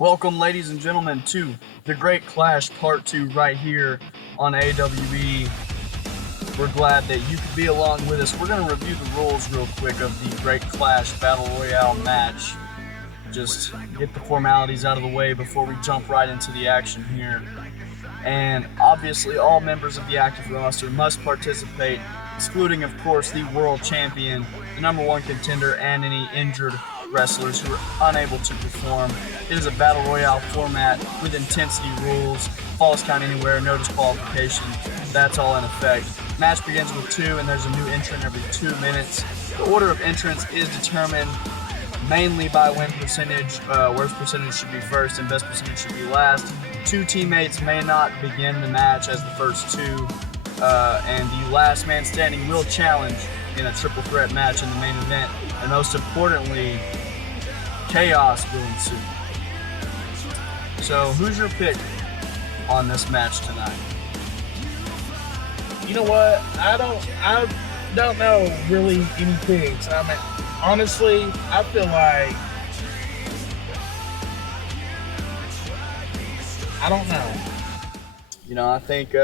Welcome, ladies and gentlemen, to the Great Clash Part 2 right here on AWE. We're glad that you could be along with us. We're going to review the rules real quick of the Great Clash Battle Royale match. Just get the formalities out of the way before we jump right into the action here. And obviously, all members of the active roster must participate, excluding, of course, the world champion, the #1 contender, and any injured wrestlers who are unable to perform. It is a battle royale format with intensity rules, falls count anywhere, no disqualification. That's all in effect. Match begins with 2, and there's a new entrant every 2 minutes. The order of entrance is determined mainly by win percentage. Worst percentage should be first, and best percentage should be last. 2 teammates may not begin the match as the first 2, and the last man standing will challenge in a triple threat match in the main event. And most importantly, chaos will ensue. So, who's your pick on this match tonight? You know what? I don't know really any picks. I mean, honestly, I feel like I don't know. You know, I think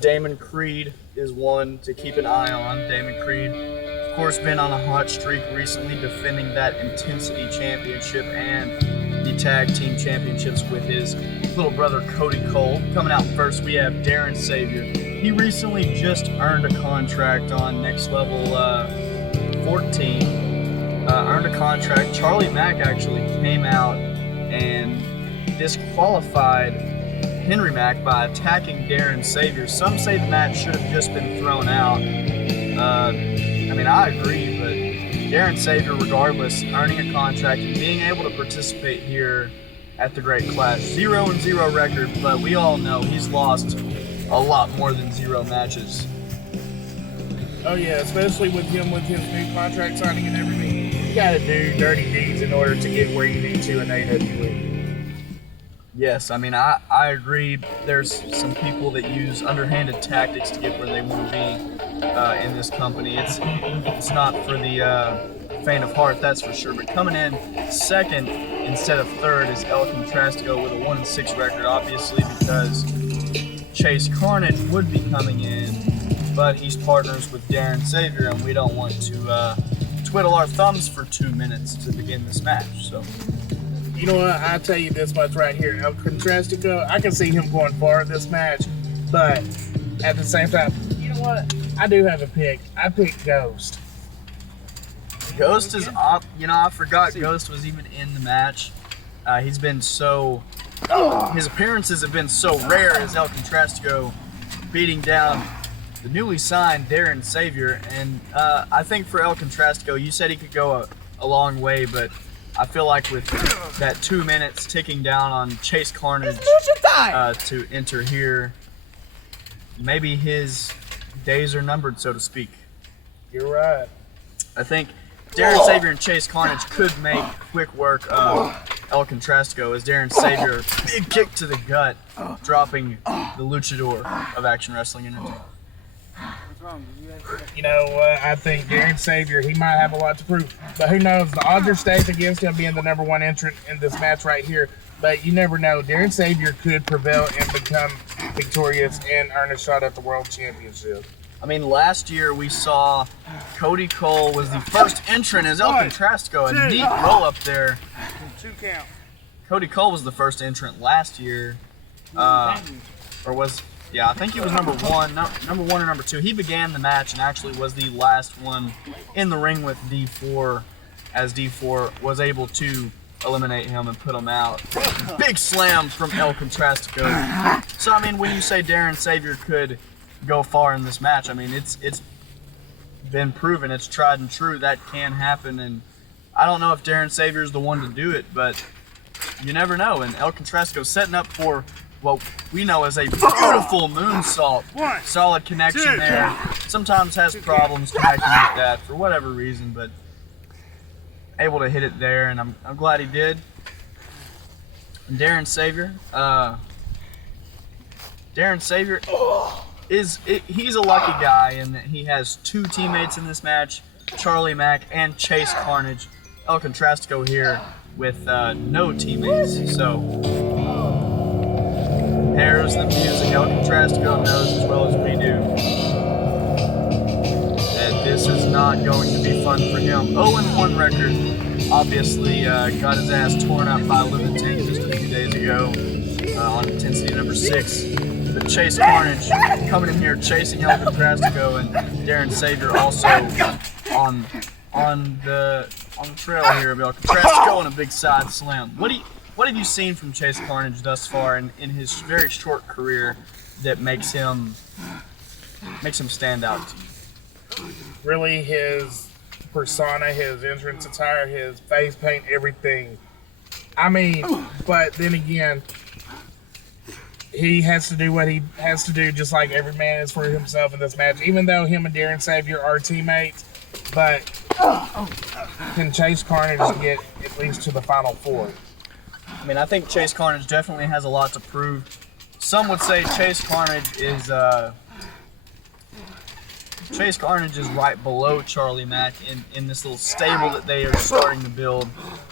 Damon Creed is one to keep an eye on. Damon Creed, of course, been on a hot streak recently, defending that Intensity Championship and the Tag Team Championships with his little brother Cody Cole. Coming out first, we have Darren Savior. He recently just earned a contract on Next Level 14. Earned a contract. Charlie Mack actually came out and disqualified Henry Mack by attacking Darren Savior. Some say the match should have just been thrown out. I mean, I agree, but Darren Savior, regardless, earning a contract and being able to participate here at the Great Clash. 0-0 record, but we all know he's lost a lot more than 0 matches. Oh yeah, especially with his new contract signing and everything. You gotta do dirty deeds in order to get where you need to in AWE. Yes, I mean, I agree. There's some people that use underhanded tactics to get where they want to be in this company. It's not for the faint of heart, that's for sure. But coming in second instead of third is El Contrastico with a 1-6 record, obviously, because Chase Carnage would be coming in, but he's partners with Darren Savior, and we don't want to twiddle our thumbs for 2 minutes to begin this match. So, you know what? I'll tell you this much right here. El Contrastico, I can see him going far in this match, but at the same time, you know what? I do have a pick. I picked Ghost. Ghost is up. You know, I forgot Ghost was even in the match. He's been so... His appearances have been so rare as El Contrastico beating down the newly signed Darren Savior. And I think for El Contrastico, you said he could go a long way, but I feel like with that 2 minutes ticking down on Chase Carnage to enter here, maybe his days are numbered, so to speak. You're right. I think Darren Savior and Chase Carnage could make quick work of El Contrastico as Darren Savior, big kick to the gut, dropping the luchador of Action Wrestling Entertainment. You know what? I think Darren Savior, he might have a lot to prove. But who knows? The odds are stacked against him being the #1 entrant in this match right here. But you never know. Darren Savior could prevail and become victorious and earn a shot at the World Championship. I mean, last year we saw Cody Cole was the first entrant as El Contrastico. A neat roll up there. 2 count. Cody Cole was the first entrant last year. Or was... Yeah, I think he was #1, #1 or #2. He began the match and actually was the last one in the ring with D4, as D4 was able to eliminate him and put him out. Big slam from El Contrastico. So, I mean, when you say Darren Savior could go far in this match, I mean, it's been proven, it's tried and true, that can happen. And I don't know if Darren Savior is the one to do it, but you never know. And El Contrastico setting up for what we know as a beautiful moonsault. Solid connection there. Sometimes has problems connecting with that for whatever reason, but able to hit it there, and I'm glad he did. And Darren Savior he's a lucky guy in that he has 2 teammates in this match, Charlie Mack and Chase Carnage. El Contrastico here with no teammates. So here's the music. El Contrastico knows as well as we do that this is not going to be fun for him. 0-1 record. Obviously got his ass torn up by Living Tank just a few days ago on intensity number 6. But Chase Carnage coming in here chasing El Contrastico, and Darren Savior also on the trail here of El Contrastico and a big side slam. What have you seen from Chase Carnage thus far in his very short career that makes him stand out? Really, his persona, his entrance attire, his face paint, everything. I mean, but then again, he has to do what he has to do, just like every man is for himself in this match. Even though him and Darren Savior are teammates, but can Chase Carnage get at least to the Final Four? I mean, I think Chase Carnage definitely has a lot to prove. Some would say Chase Carnage is right below Charlie Mack in this little stable that they are starting to build,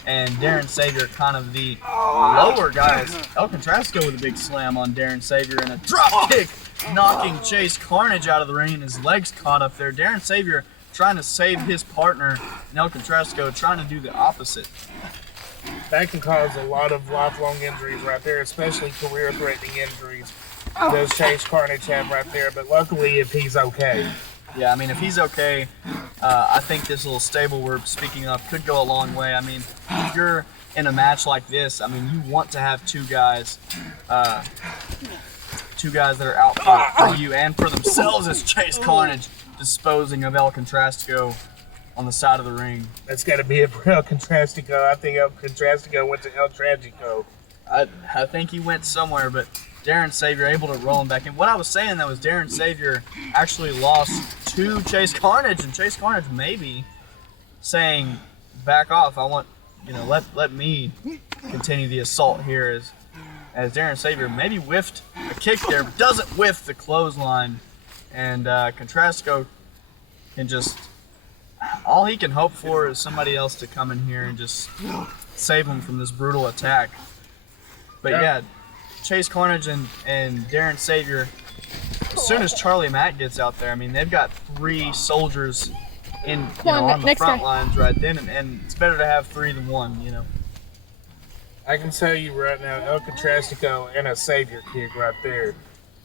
and Darren Savior kind of the lower guys. El Contrastico with a big slam on Darren Savior and a drop kick, knocking Chase Carnage out of the ring, and his legs caught up there. Darren Savior trying to save his partner, and El Contrastico trying to do the opposite. That can cause a lot of lifelong injuries right there, especially career-threatening injuries. Does Chase Carnage have right there? But luckily, if he's okay. Yeah, I mean, if he's okay, I think this little stable we're speaking of could go a long way. I mean, if you're in a match like this, I mean, you want to have two guys that are out for you and for themselves as Chase Carnage disposing of El Contrastico on the side of the ring. That's got to be it for El Contrastico. I think El Contrastico went to El Tragico. I think he went somewhere, but Darren Savior able to roll him back in. What I was saying, though, is Darren Savior actually lost to Chase Carnage, and Chase Carnage maybe saying, back off, I want, let me continue the assault here as Darren Savior maybe whiffed a kick there, but doesn't whiff the clothesline, and Contrastico can just, all he can hope for is somebody else to come in here and just save him from this brutal attack. But yeah, Chase Carnage and Darren Savior, as soon as Charlie Mack gets out there, I mean, they've got 3 soldiers on the front lines right then, and it's better to have 3 than 1, I can tell you right now, El Contrastico and a Savior kick right there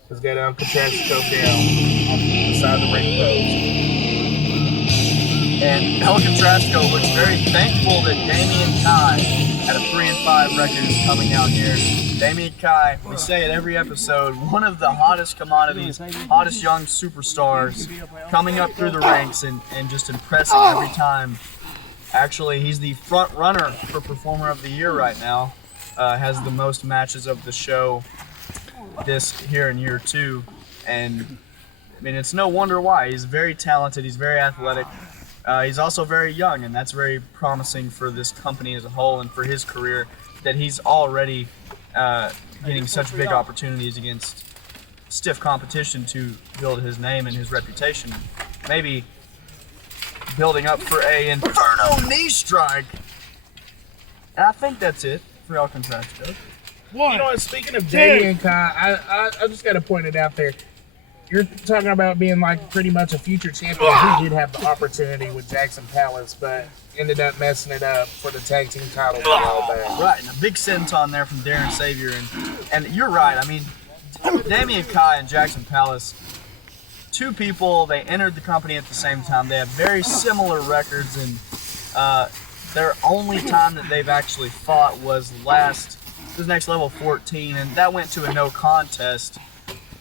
has got El Contrastico down on the side of the ring post. And El Contrastico looks very thankful that Damien Kai at a 3-5 record is coming out here. Damien Kai, we say it every episode, one of the hottest commodities, hottest young superstars coming up through the ranks and just impressing every time. Actually, he's the front runner for Performer of the Year right now. Has the most matches of the show this here in year 2. And I mean, it's no wonder why. He's very talented, he's very athletic. He's also very young, and that's very promising for this company as a whole and for his career, that he's already getting such big opportunities against stiff competition to build his name and his reputation. Maybe building up for a Inferno knee strike. And I think that's it for El Contrastico. Speaking of Damien Kai, I just got to point it out there. You're talking about being like pretty much a future champion. He did have the opportunity with Jackson Palace, but ended up messing it up for the tag team title a while back. Right, and a big senton there from Darren Savior. And you're right. I mean, Damien Kai and Jackson Palace, 2 people, they entered the company at the same time. They have very similar records, and their only time that they've actually fought was Next Level 14, and that went to a no contest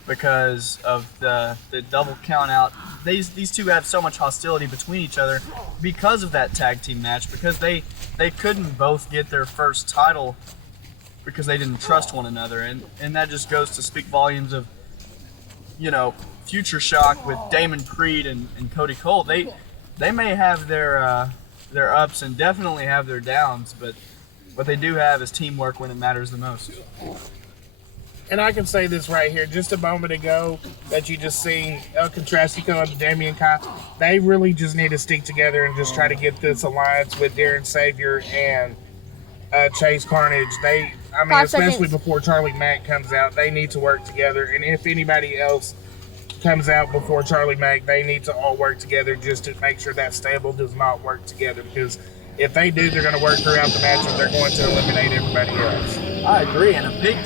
because of the double count out. These 2 had so much hostility between each other because of that tag team match, because they couldn't both get their first title because they didn't trust one another, and that just goes to speak volumes of Future Shock with Damon Creed and Cody Cole. They may have their ups and definitely have their downs, but what they do have is teamwork when it matters the most. And I can say this right here, just a moment ago that you just seen El Contrastico and Damien Kai, they really just need to stick together and just try to get this alliance with Darren Savior and Chase Carnage. Especially before Charlie Mack comes out, they need to work together. And if anybody else comes out before Charlie Mack, they need to all work together just to make sure that stable does not work together. Because if they do, they're going to work throughout the match and they're going to eliminate everybody else. I agree, and a big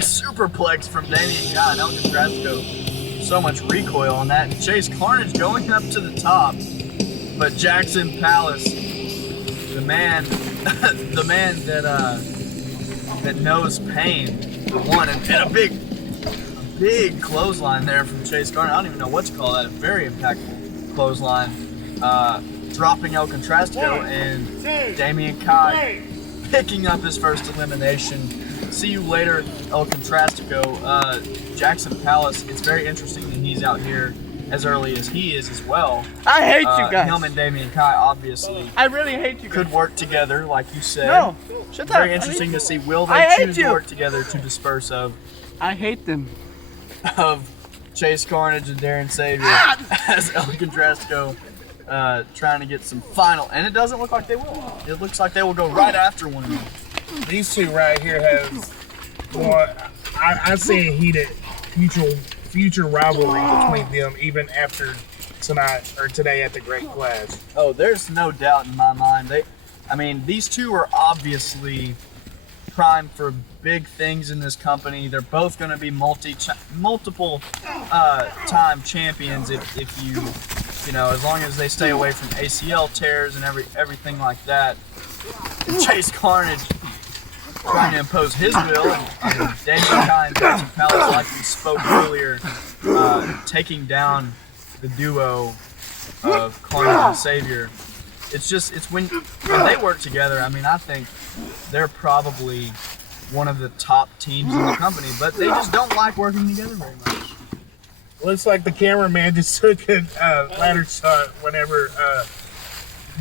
superplex from Damien Kai and El Contrastico. So much recoil on that. Chase Carnage going up to the top, but Jackson Palace, the man that knows pain, won, and a big clothesline there from Chase Carnage. I don't even know what to call that. A very impactful clothesline, dropping El Contrastico and Damien Kai picking up his first elimination. See you later, El Contrastico. Jackson Palace, it's very interesting that he's out here as early as he is as well. I hate you guys. Him and Damien Kai obviously I really hate you guys. could work together, like you said. No, shut up. Very interesting to see. Will they choose to work together to disperse of I hate them. Of Chase Carnage and Darren Savior as El Contrastico trying to get some final, and it doesn't look like they will. It looks like they will go right after one another. These two right here has one. I see a heated future rivalry between them even after tonight or today at the Great Clash. Oh, there's no doubt in my mind. These two are obviously primed for big things in this company. They're both going to be multiple time champions if you know, as long as they stay away from ACL tears and everything like that. And Chase Carnage trying to impose his will, and Damien Kai and Jackson Palace, like we spoke earlier, taking down the duo of Carnage and Savior. It's when they work together. I think they're probably one of the top teams in the company, but they just don't like working together very much. Looks like the cameraman just took a ladder shot whenever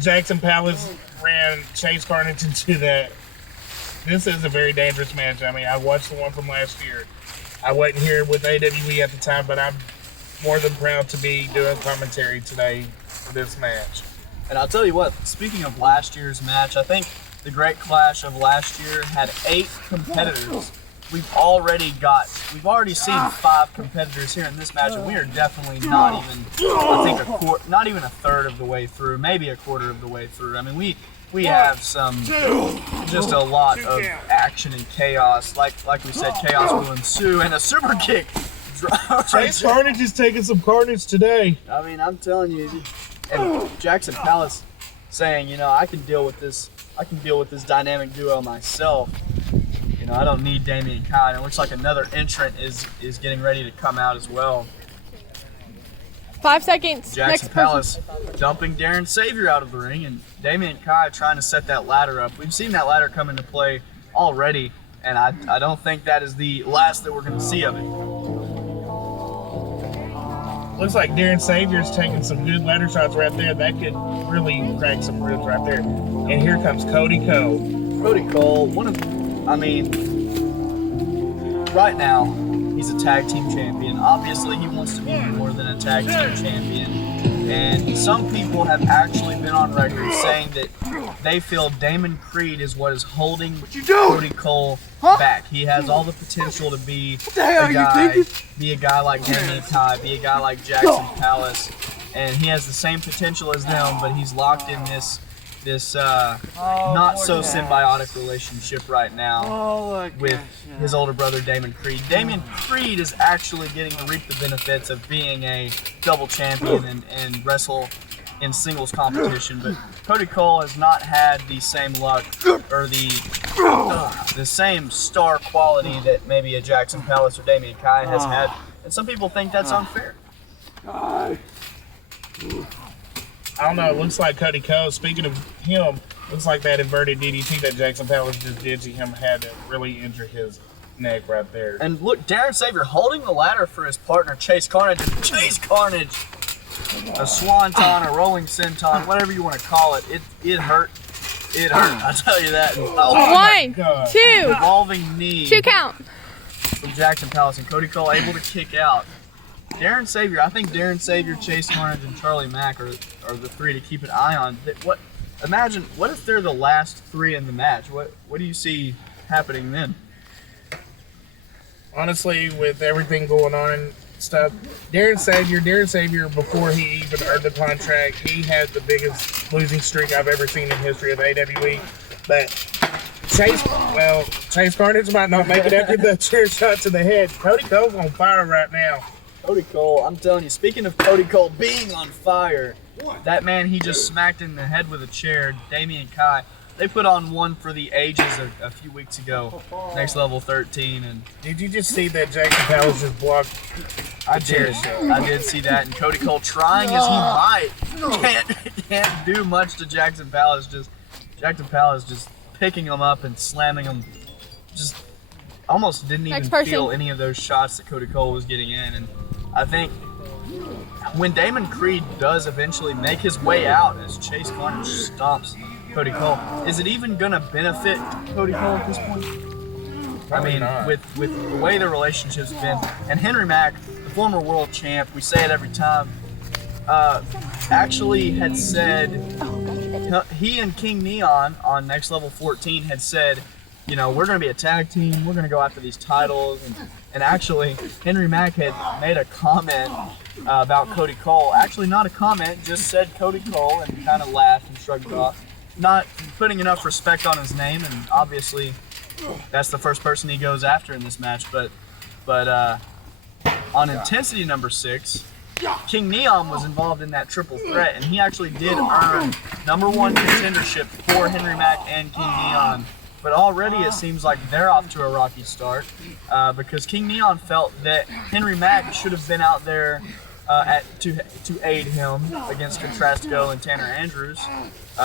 Jackson Palace ran Chase Carnage into that. This is a very dangerous match. I watched the one from last year. I wasn't here with AWE at the time, but I'm more than proud to be doing commentary today for this match. And I'll tell you what, speaking of last year's match, I think the Great Clash of last year had 8 competitors. We've already seen 5 competitors here in this match, and we are definitely not even, not even a third of the way through, maybe a quarter of the way through. We have just a lot of action and chaos. Like we said, chaos will ensue, and a super kick. Chase Carnage is taking some carnage today. I'm telling you, and Jackson Palace saying, I can deal with this dynamic duo myself. I don't need Damien Kai. And it looks like another entrant is getting ready to come out as well. 5 seconds. Jackson Palace dumping Darren Savior out of the ring, and Damien Kai trying to set that ladder up. We've seen that ladder come into play already, and I don't think that is the last that we're going to see of it. Looks like Darren Savior's taking some good ladder shots right there. That could really crack some ribs right there. And here comes Cody Cole. Cody Cole, right now, he's a tag team champion. Obviously, he wants to be more than a tag team champion. And some people have actually been on record saying that they feel Damon Creed is what is holding Cody Cole back. He has all the potential to be a guy like Damien Kai, be a guy like Jackson Palace, and he has the same potential as them, but he's locked in this not so symbiotic relationship right now with his older brother Damon Creed. Damon Creed is actually getting to reap the benefits of being a double champion and wrestle in singles competition, but Cody Cole has not had the same luck or the same star quality that maybe a Jackson Palace or Damien Kai has had, and some people think that's unfair. I don't know, it looks like Cody Cole, speaking of him, looks like that inverted DDT that Jackson Palace just did to him had to really injure his neck right there. And look, Darren Savior holding the ladder for his partner, Chase Carnage. And Chase Carnage, a swanton, a rolling senton, whatever you want to call it, it hurt. It hurt, I'll tell you that. Oh, 1, 2. Revolving knee. 2 count. from Jackson Palace, and Cody Cole able to kick out. Darren Savior, I think Darren Savior, Chase Carnage, and Charlie Mack are the three to keep an eye on. Imagine, what if they're the last three in the match? What do you see happening then? Honestly, with everything going on and stuff, Darren Savior, before he even earned the contract, he had the biggest losing streak I've ever seen in history of AWE. But Chase Carnage might not make it after the chair shot to the head. Cody Cole's on fire right now. Cody Cole, I'm telling you, speaking of Cody Cole being on fire, that man he just smacked in the head with a chair, Damian Kai. They put on one for the ages a few weeks ago, Next Level 13. And did you just see that Jackson Palace just blocked I did see that, and Cody Cole trying as he might, can't do much to Jackson Palace. Jackson Palace just picking him up and slamming him. Just almost didn't even feel any of those shots that Cody Cole was getting in. And I think when Damon Creed does eventually make his way out as Chase Carnage stomps Cody Cole, is it even gonna benefit Cody Cole at this point? Probably I mean, not. with the way their relationship's been, and Henry Mack, the former world champ, we say it every time, actually had said, he and King Neon on Next Level 14 had said, you know, we're going to be a tag team, we're going to go after these titles, and actually Henry Mack had made a comment about Cody Cole. Actually not a comment, just said Cody Cole and kind of laughed and shrugged it off. Not putting enough respect on his name, and obviously that's the first person he goes after in this match. But on intensity number 6, King Neon was involved in that triple threat, and he actually did earn #1 contendership for Henry Mack and King Neon. But already it seems like they're off to a rocky start because King Neon felt that Henry Mack should have been out there to aid him against Contrastico and Tanner Andrews.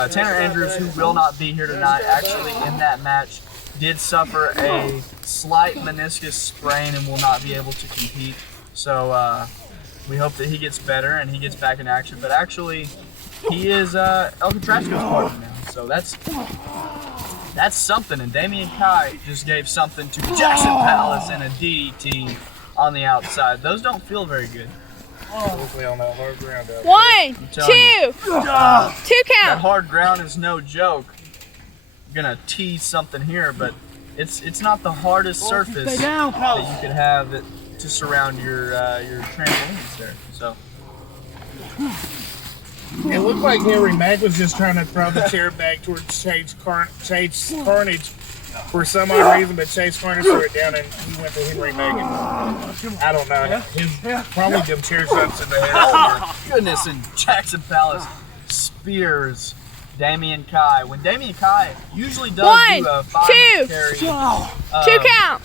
Tanner Andrews, who will not be here tonight, actually in that match did suffer a slight meniscus sprain and will not be able to compete. So we hope that he gets better and he gets back in action. But actually, he is El Contrastico's partner now. So that's something. And Damian Kai just gave something to Jackson Palace and a DDT on the outside. Those don't feel very good. Hopefully on that hard ground out. 1, 2, 2 That count. hard ground is no joke. I'm gonna tease something here, but it's not the hardest surface that you could have to surround your trampolines there. So it looked like Henry Mack was just trying to throw the chair back towards Chase Carnage for some odd reason, but Chase Carnage threw it down and he went to Henry Mack. I don't know. Probably them chair shots in the head. oh my goodness! And Jackson Palace spears Damian Kai. When Damian Kai usually does 1, do a 2, fireman's 2 count.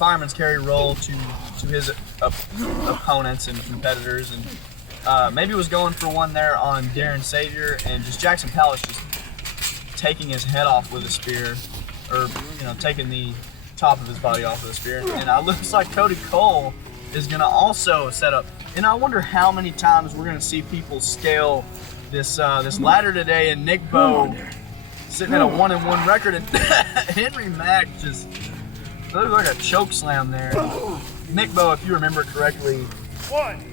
fireman's carry roll to his opponents and competitors, and maybe was going for one there on Darren Savior, and just Jackson Palace just taking his head off with a spear, or taking the top of his body off with a spear. And it looks like Cody Cole is gonna also set up. And I wonder how many times we're gonna see people scale this ladder today, and Nick Bo sitting at a 1-1 record, and Henry Mack just looks like a choke slam there. Nick Bo, if you remember correctly,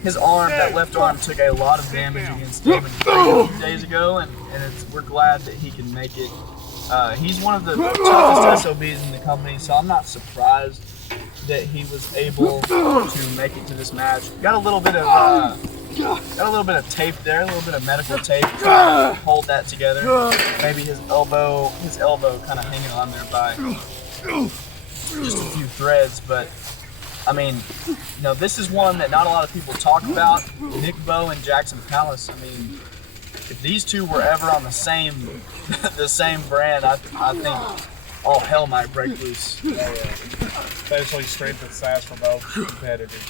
his arm, that left arm, took a lot of damage against Damon a few days ago, and we're glad that he can make it. He's one of the toughest SOBs in the company, so I'm not surprised that he was able to make it to this match. Got a little bit of tape there, a little bit of medical tape to hold that together. Maybe his elbow kind of hanging on there by just a few threads, but I mean, this is one that not a lot of people talk about. Nick Bo and Jackson Palace. I mean, if these two were ever on the same brand, I think all hell might break loose. Especially strength and size for both competitors.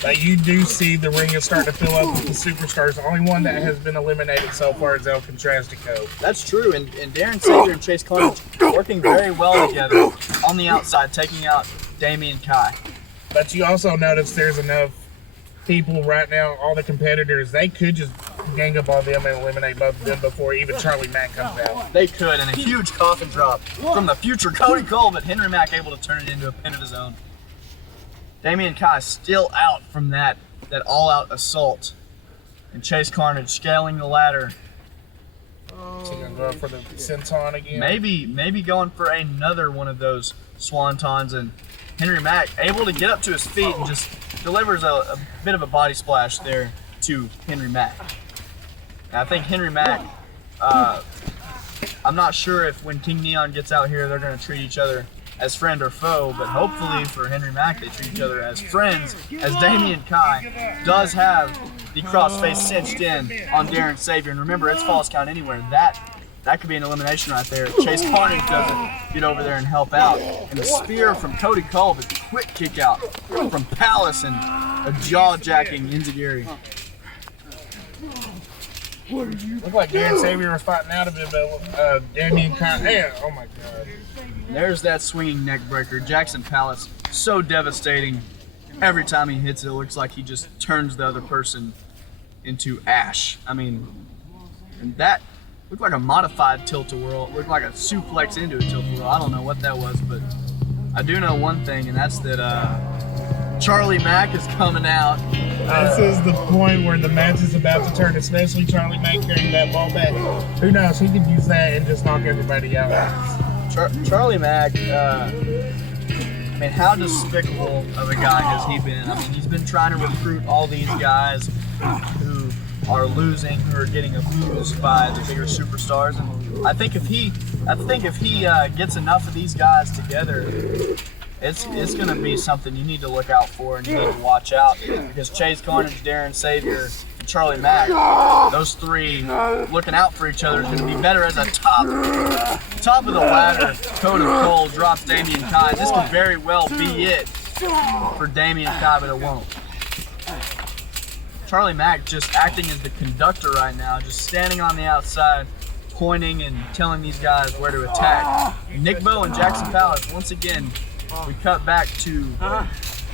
But you do see the ring is starting to fill up with the superstars. The only one that has been eliminated so far is El Contrastico. That's true, and Darren Savior and Chase Carnage working very well together on the outside, taking out Damian Kai. But you also notice there's enough people right now, all the competitors, they could just gang up on them and eliminate both of them before even Charlie Mack comes out. They could, and a huge coffin drop from the future Cody Cole, but Henry Mack able to turn it into a pin of his own. Damien Kai still out from that all-out assault. And Chase Carnage scaling the ladder. So you're gonna go for the senton again? Maybe going for another one of those swantons, and Henry Mack able to get up to his feet and just delivers a bit of a body splash there to Henry Mack. And I think Henry Mack, I'm not sure if when King Neon gets out here they're going to treat each other as friend or foe, but hopefully for Henry Mack they treat each other as friends, as Damien Kai does have the crossface cinched in on Darren Savior. And remember, it's false count anywhere. That could be an elimination right there. Chase Carnage doesn't get over there and help out. And the spear from Cody Cole, but quick kick out from Palace and a jaw-jacking Enziguri. Looked like Darren Savior was fighting out of it, but Damien Kai, oh my God. There's that swinging neck breaker. Jackson Palace, so devastating. Every time he hits it, it looks like he just turns the other person into ash. I mean, and that looked like a modified tilt-a-whirl. It looked like a suplex into a tilt-a-whirl. I don't know what that was, but I do know one thing, and that's that Charlie Mack is coming out. This is the point where the match is about to turn, especially Charlie Mack carrying that ball back. Who knows? He could use that and just knock everybody out. Charlie Mack, I mean, how despicable of a guy has he been? I mean, he's been trying to recruit all these guys who are losing, who are getting abused by the bigger superstars. And I think if he gets enough of these guys together, it's going to be something you need to look out for and you need to watch out, because Chase Carnage, Darren Savior, and Charlie Mack, those three looking out for each other is going to be better as a top of the ladder. Cody Cole drops Damien Kai. This could very well be it for Damien Kai, but it won't. Charlie Mack just acting as the conductor right now, just standing on the outside, pointing and telling these guys where to attack. Nick Bo and Jackson Palace, once again, we cut back to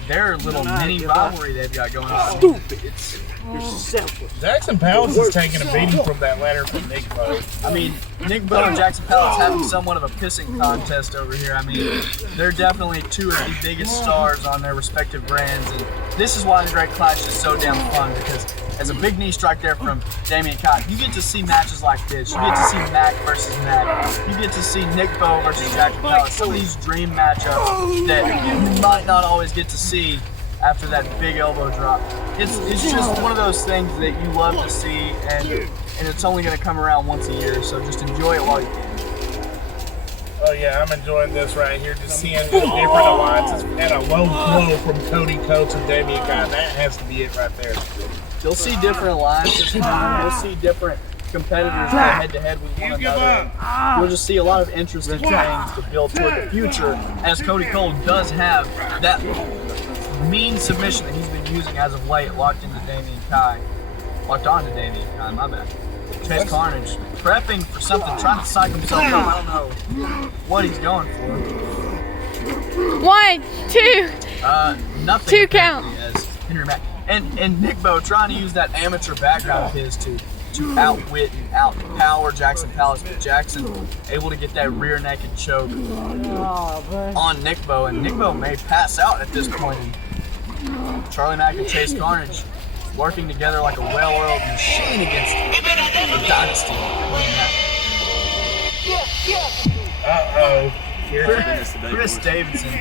their little mini rivalry they've got going on. Jackson Palace is taking a beating from that ladder from Nick Bo. I mean, Nick Bo and Jackson Palace having somewhat of a pissing contest over here. I mean, they're definitely two of the biggest stars on their respective brands, and this is why the Great Clash is so damn fun, because as a big knee strike there from Damien Kai, you get to see matches like this. You get to see Mack versus Mack. You get to see Nick Bo versus Jackson Palace. Some of these dream matchups that you might not always get to see after that big elbow drop. It's just one of those things that you love to see, and it's only going to come around once a year, so just enjoy it while you can. Oh yeah, I'm enjoying this right here, just seeing the different alliances and a low blow from Cody Coates and Damien Kai. That has to be it right there. You'll see different alliances, you'll see different competitors go head-to-head with one another. You'll just see a lot of interesting things to build toward the future, as Cody Cole does have that mean submission that he's been using as of late, locked onto Damien Kai, my bad. Chase Carnage prepping for something, trying to psych himself up. I don't know what he's going for. 1, 2. Nothing. Two count. As Henry Mack and Nick Bo trying to use that amateur background of his to outwit and outpower Jackson Palace, but Jackson able to get that rear naked choke on Nick Bo, and Nick Bo may pass out at this point. And Charlie Mack and Chase Carnage working together like a well-oiled machine against the Dynasty. Uh-oh. Chris Davidson.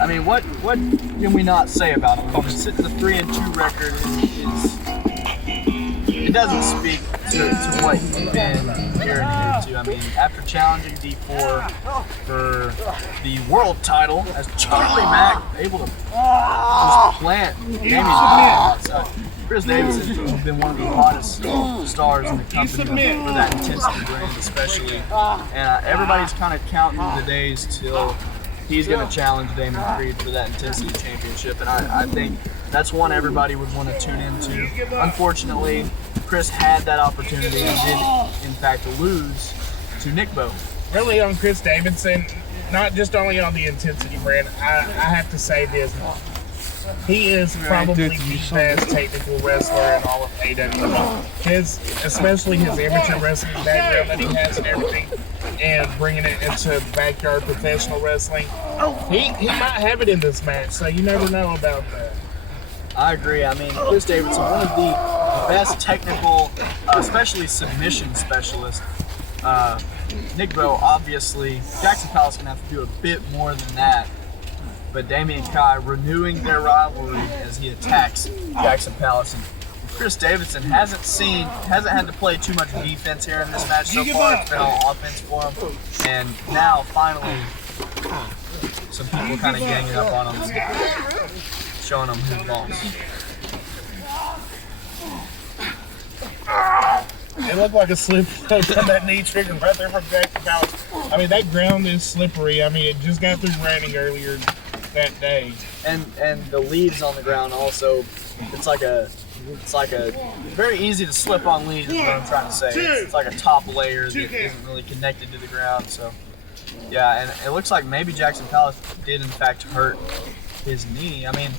I mean, what can we not say about him? I mean, sitting the 3-2 record is it doesn't speak to what he's been here in year 2. I mean, after challenging D4 for the world title, as Charlie Mack able to just plant Damien outside. Chris Davidson has been one of the hottest stars in the company for that intensity brand, especially. And everybody's kind of counting the days till he's going to challenge Damon Creed for that intensity championship. And I think that's one everybody would want to tune into. Unfortunately, Chris had that opportunity and did, in fact, lose to Nick Bo. Really, on Chris Davidson, not just only on the intensity brand, I have to say this. He is probably the best technical wrestler in all of AWE. Especially his amateur wrestling background that he has and everything, and bringing it into backyard professional wrestling. He might have it in this match, so you never know about that. I agree. I mean, Chris Davidson, one of the best technical, especially submission specialists. Nick Bo, obviously, Jackson Palace going to have to do a bit more than that. But Damian Kai renewing their rivalry as he attacks Jackson Palace. And Chris Davidson hasn't had to play too much defense here in this match so far. It's been all offense for him. And now, finally, some people kind of ganging up on him, showing him who's boss. It looked like a slip from that knee trigger right there from Jackson Palace. I mean, that ground is slippery. I mean, it just got through raining earlier that day. And the leaves on the ground also, it's like a very easy to slip on leaves is what I'm trying to say. It's like a top layer that isn't really connected to the ground. So yeah, and it looks like maybe Jackson Palace did in fact hurt his knee. I mean,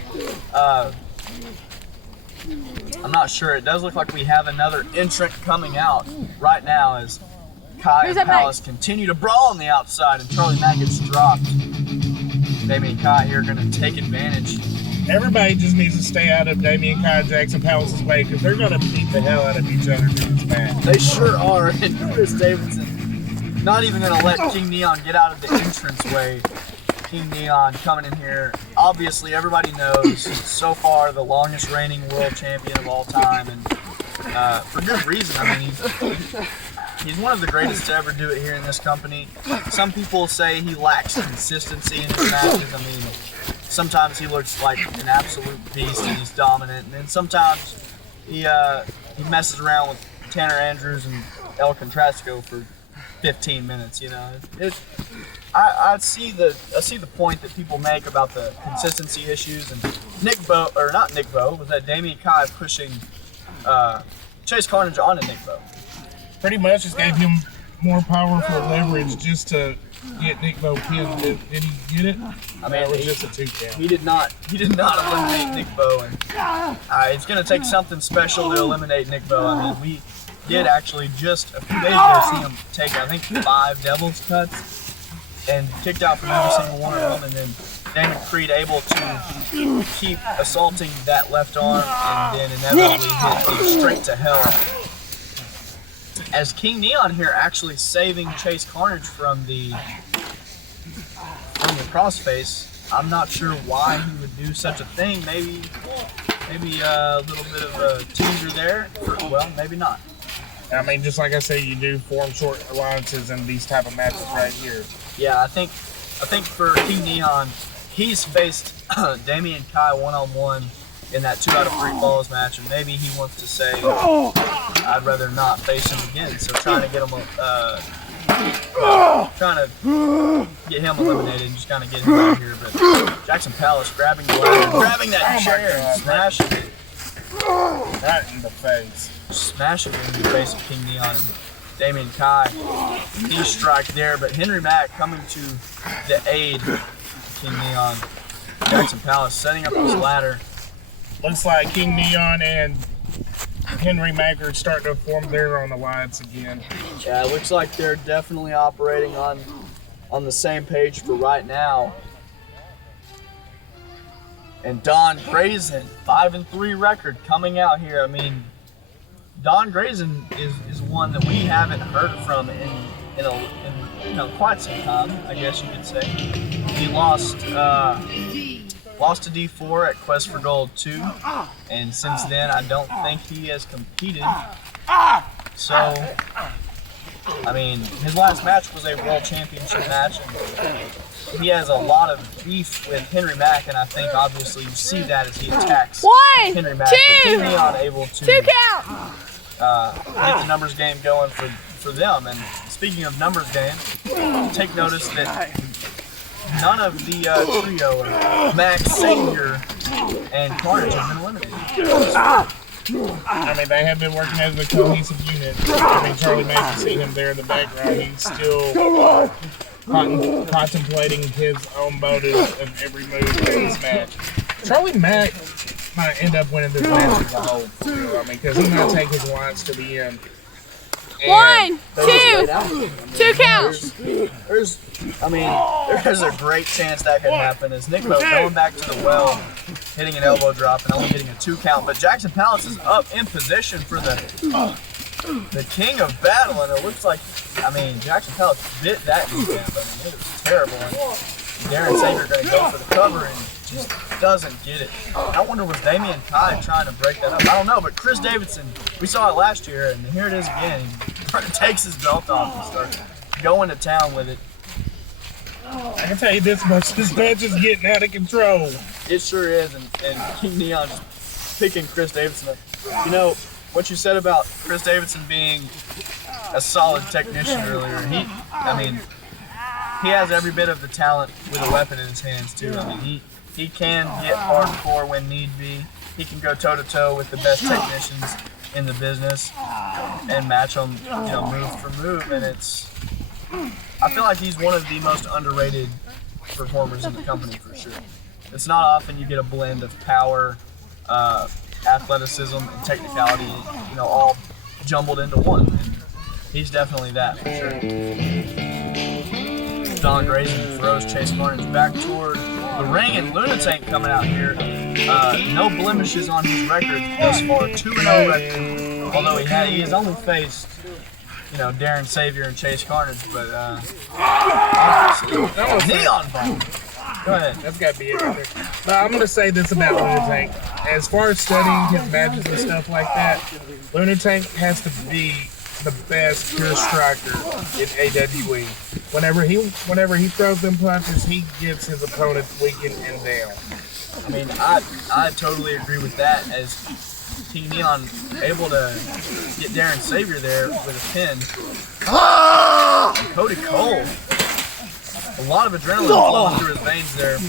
I'm not sure. It does look like we have another entrant coming out right now as Kai and Palace continue to brawl on the outside, and Charlie Mack gets dropped. Damian Kai here going to take advantage. Everybody just needs to stay out of Damian Kai and Jackson Palace's way because they're going to beat the hell out of each other in this match. They sure are. And Chris Davidson not even going to let King Neon get out of the entrance way. King Neon coming in here. Obviously, everybody knows so far the longest reigning world champion of all time, and for good reason. I mean, he's one of the greatest to ever do it here in this company. Some people say he lacks consistency in his matches. I mean, sometimes he looks like an absolute beast and he's dominant, and then sometimes he messes around with Tanner Andrews and El Contrasco for 15 minutes. You know, I see the point that people make about the consistency issues, and was that Damian Kai pushing Chase Carnage onto Nick Bo. Pretty much just gave him more powerful leverage just to get Nick Bo pinned. Did he get it? I mean, it was just a 2 count. He did not eliminate Nick Bo, and it's going to take something special to eliminate Nick Bo. I mean, we did actually just a few days ago see him take, I think, 5 Devil's Cuts and kicked out from every single one of them, and then Damon Creed able to keep assaulting that left arm and then inevitably hit the straight to hell. As King Neon here actually saving Chase Carnage from the crossface. I'm not sure why he would do such a thing. Maybe a little bit of a teaser there. Well, maybe not. I mean, just like I say, you do form short alliances in these type of matches right here. Yeah, I think for King Neon, he's faced Damian Kai one-on-one in that 2 out of 3 falls match, and maybe he wants to say, I'd rather not face him again. So trying to get him, eliminated and just kind of get him out of here. But Jackson Palace grabbing the ladder, grabbing that chair and smashing it. Right in the face. Smashing it in the face of King Neon and Damian Kai. Knee strike there, but Henry Mack coming to the aid of King Neon. Jackson Palace setting up his ladder. Looks like King Neon and Henry Mack are starting to form their own alliance again. Yeah, it looks like they're definitely operating on the same page for right now. And Don Grayson, 5-3 record coming out here. I mean, Don Grayson is one that we haven't heard from in quite some time, I guess you could say. He lost to D4 at Quest for Gold 2, and since then I don't think he has competed. So, I mean, his last match was a World Championship match, and he has a lot of beef with Henry Mack, and I think obviously you see that as he attacks Henry Mack. But King Neon able to get the numbers game going for them. And speaking of numbers game, take notice that none of the trio, Max, Savior, and Carnage, have been eliminated. I mean, they have been working as a cohesive unit. I mean, Charlie Mack, you see him there in the background. He's still contemplating his own motives of every move in this match. Charlie Mack might end up winning this match as a whole, too. I mean, because he might take his wants to the end. One, two counts. There's a great chance that could happen. As Nico going back to the well, hitting an elbow drop and only getting a 2 count. But Jackson Palace is up in position for the king of battle, and it looks like, Jackson Palace bit that knee down. It was terrible. And Darren Sager going to go for the cover and just doesn't get it. I wonder, was Damian Kai trying to break that up? I don't know, but Chris Davidson, we saw it last year, and here it is again. He takes his belt off and starts going to town with it. I can tell you this much, this match is getting out of control. It sure is, and King Neon just picking Chris Davidson up. You know, what you said about Chris Davidson being a solid technician earlier, he has every bit of the talent with a weapon in his hands too. He can get hardcore when need be. He can go toe-to-toe with the best technicians in the business and match them, move for move. And I feel like he's one of the most underrated performers in the company for sure. It's not often you get a blend of power, athleticism, and technicality, all jumbled into one. And he's definitely that for sure. Don Grayson throws Chase Carnage back toward the ring, and Lunatank coming out here. No blemishes on his record thus far, 2-0 record. Although he has only faced, Darren Savior and Chase Carnage, but Neon Bomb. Go ahead. That's got to be it right there. But I'm going to say this about Lunatank. As far as studying his matches and stuff like that, Lunatank has to be the best pure striker in AWE. Whenever he throws them punches, he gets his opponents weakened and down. I totally agree with that. As King Neon able to get Darren Savior there with a pin. Cody Cole, a lot of adrenaline flowing through his veins there.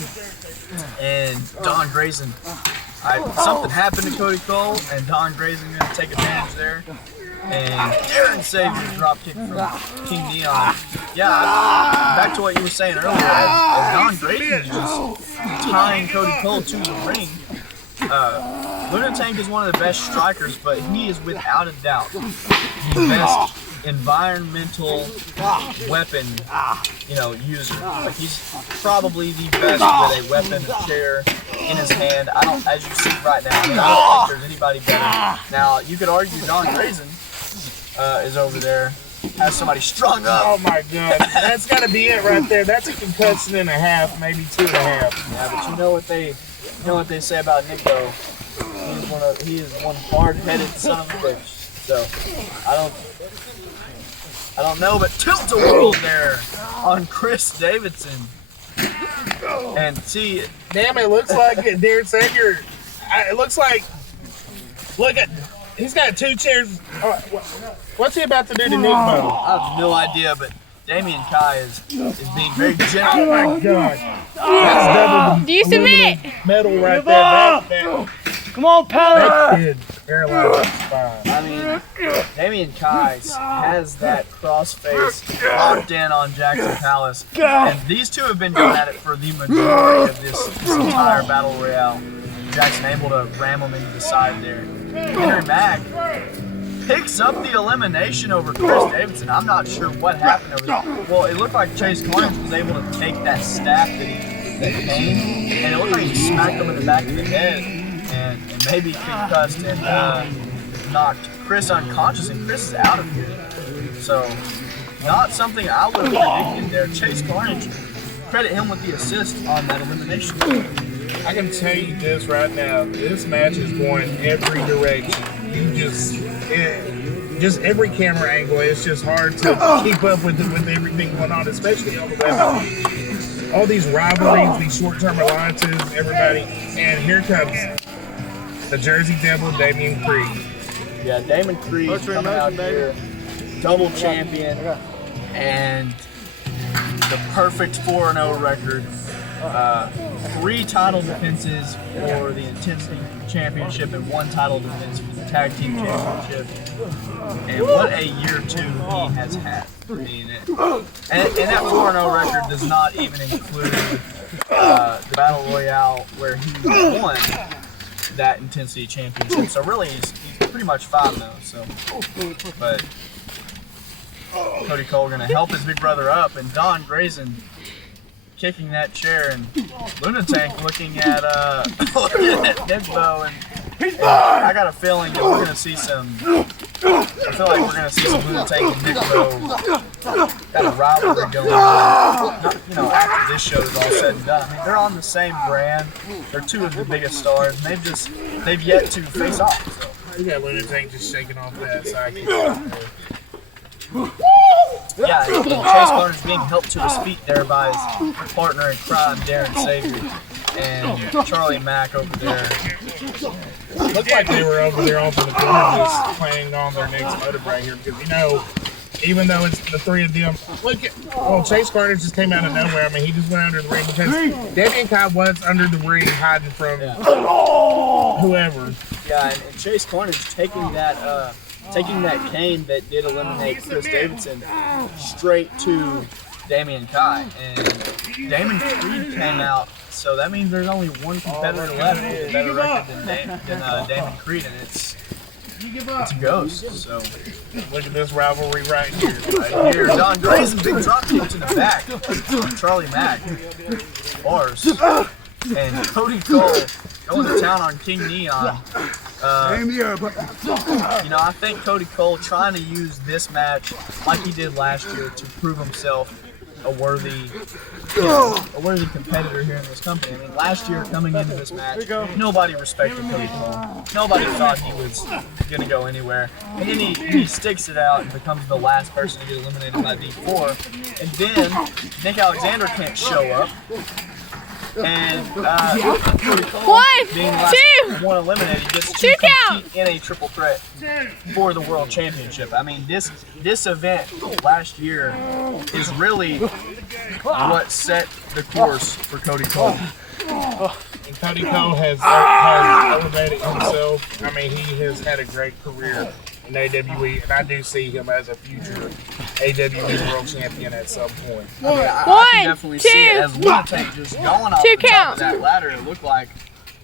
And Don Grayson, something happened to Cody Cole, and Don Grayson going to take advantage there. And Darren Savior drop kick from King Neon. Yeah, back to what you were saying earlier, as Don Grayson is just tying Cody Cole to the ring. Lunatank is one of the best strikers, but he is without a doubt the best environmental weapon, user. Like, he's probably the best with a weapon, a chair in his hand. As you see right now, I don't think there's anybody better. Now, you could argue Don Grayson is over there, has somebody strung up. Oh my God, that's got to be it right there. That's a concussion and a half, maybe 2.5. Yeah, but you know what they say about Nico. He is one hard-headed son of a bitch. So I don't know, but tilt-a-whirl there on Chris Davidson. And see, damn, it looks like Darren Sager. It looks like, he's got 2 chairs. What's he about to do to Nick Bo? I have no idea, but Damian Kai is being very gentle. Oh my God. That's double. Do you submit? Metal right there. Come on, pal. That kid paralyzed his spine. Damian Kai has that crossface locked in on Jackson Palace. And these two have been going at it for the majority of this entire battle royale. Jackson able to ram him into the side there. Henry Mack picks up the elimination over Chris Davidson. I'm not sure what happened over there. Well, it looked like Chase Carnage was able to take that staff that came, and it looked like he smacked him in the back of the head and maybe concussed and knocked Chris unconscious, and Chris is out of here. So, not something I would have predicted there. Chase Carnage, credit him with the assist on that elimination. I can tell you this right now, this match is going every direction. Just every camera angle, it's just hard to keep up with everything going on, especially on the web. All these rivalries, these short-term alliances, everybody, and here comes the Jersey Devil, Damian Creed. Yeah, Damon Creed coming out here, double champion, and the perfect 4-0 record. 3 title defenses for the Intensity Championship and 1 title defense for the Tag Team Championship. And what a year 2 he has had. I mean, and that 4-0 record does not even include the Battle Royale where he won that Intensity Championship. So really, he's pretty much 5-0. So, but Cody Cole gonna help his big brother up, and Don Grayson kicking that chair, and Lunatank looking at Nigbo, and I got a feeling that we're gonna see some. I feel like we're gonna see some Lunatank and Nigbo got a rivalry going on. After this show is all said and done. I mean, they're on the same brand. They're 2 of the biggest stars, and they've yet to face off. So. You got Lunatank just shaking off that sidekick. Yeah, and Chase Garner's being helped to his feet there by his partner in crime, Darren Savior, and Charlie Mack over there. Looked like they were over there off in the corner just playing on their next motive right here because, even though it's the 3 of them, Chase Garner just came out of nowhere. I mean, he just went under the ring because Damian Kai was under the ring hiding from whoever. Yeah, and Chase Carnage taking that cane that did eliminate Chris Davidson straight to Damian Kai, and Damon Creed came out, so that means there's only 1 competitor left with a better record than Damon Creed, and it's a Ghost. So look at this rivalry right here. Right here, Don Grayson, big drop kick to the back. Charlie Mack, bars, and Cody Cole going to town on King Neon. I think Cody Cole trying to use this match like he did last year to prove himself a worthy competitor here in this company. I mean, last year coming into this match, nobody respected Cody Cole. Nobody thought he was going to go anywhere. And then he sticks it out and becomes the last person to get eliminated by D4. And then Nick Alexander can't show up. And Cody Cole, being the last one eliminated, gets to compete in a triple threat for the World Championship. I mean, this event last year is really what set the course for Cody Cole. And Cody Cole has elevated himself. I mean, he has had a great career in AWE, and I do see him as a future AWE World Champion at some point. I can definitely see it as Lunatank just going off the top of that ladder, it looked like.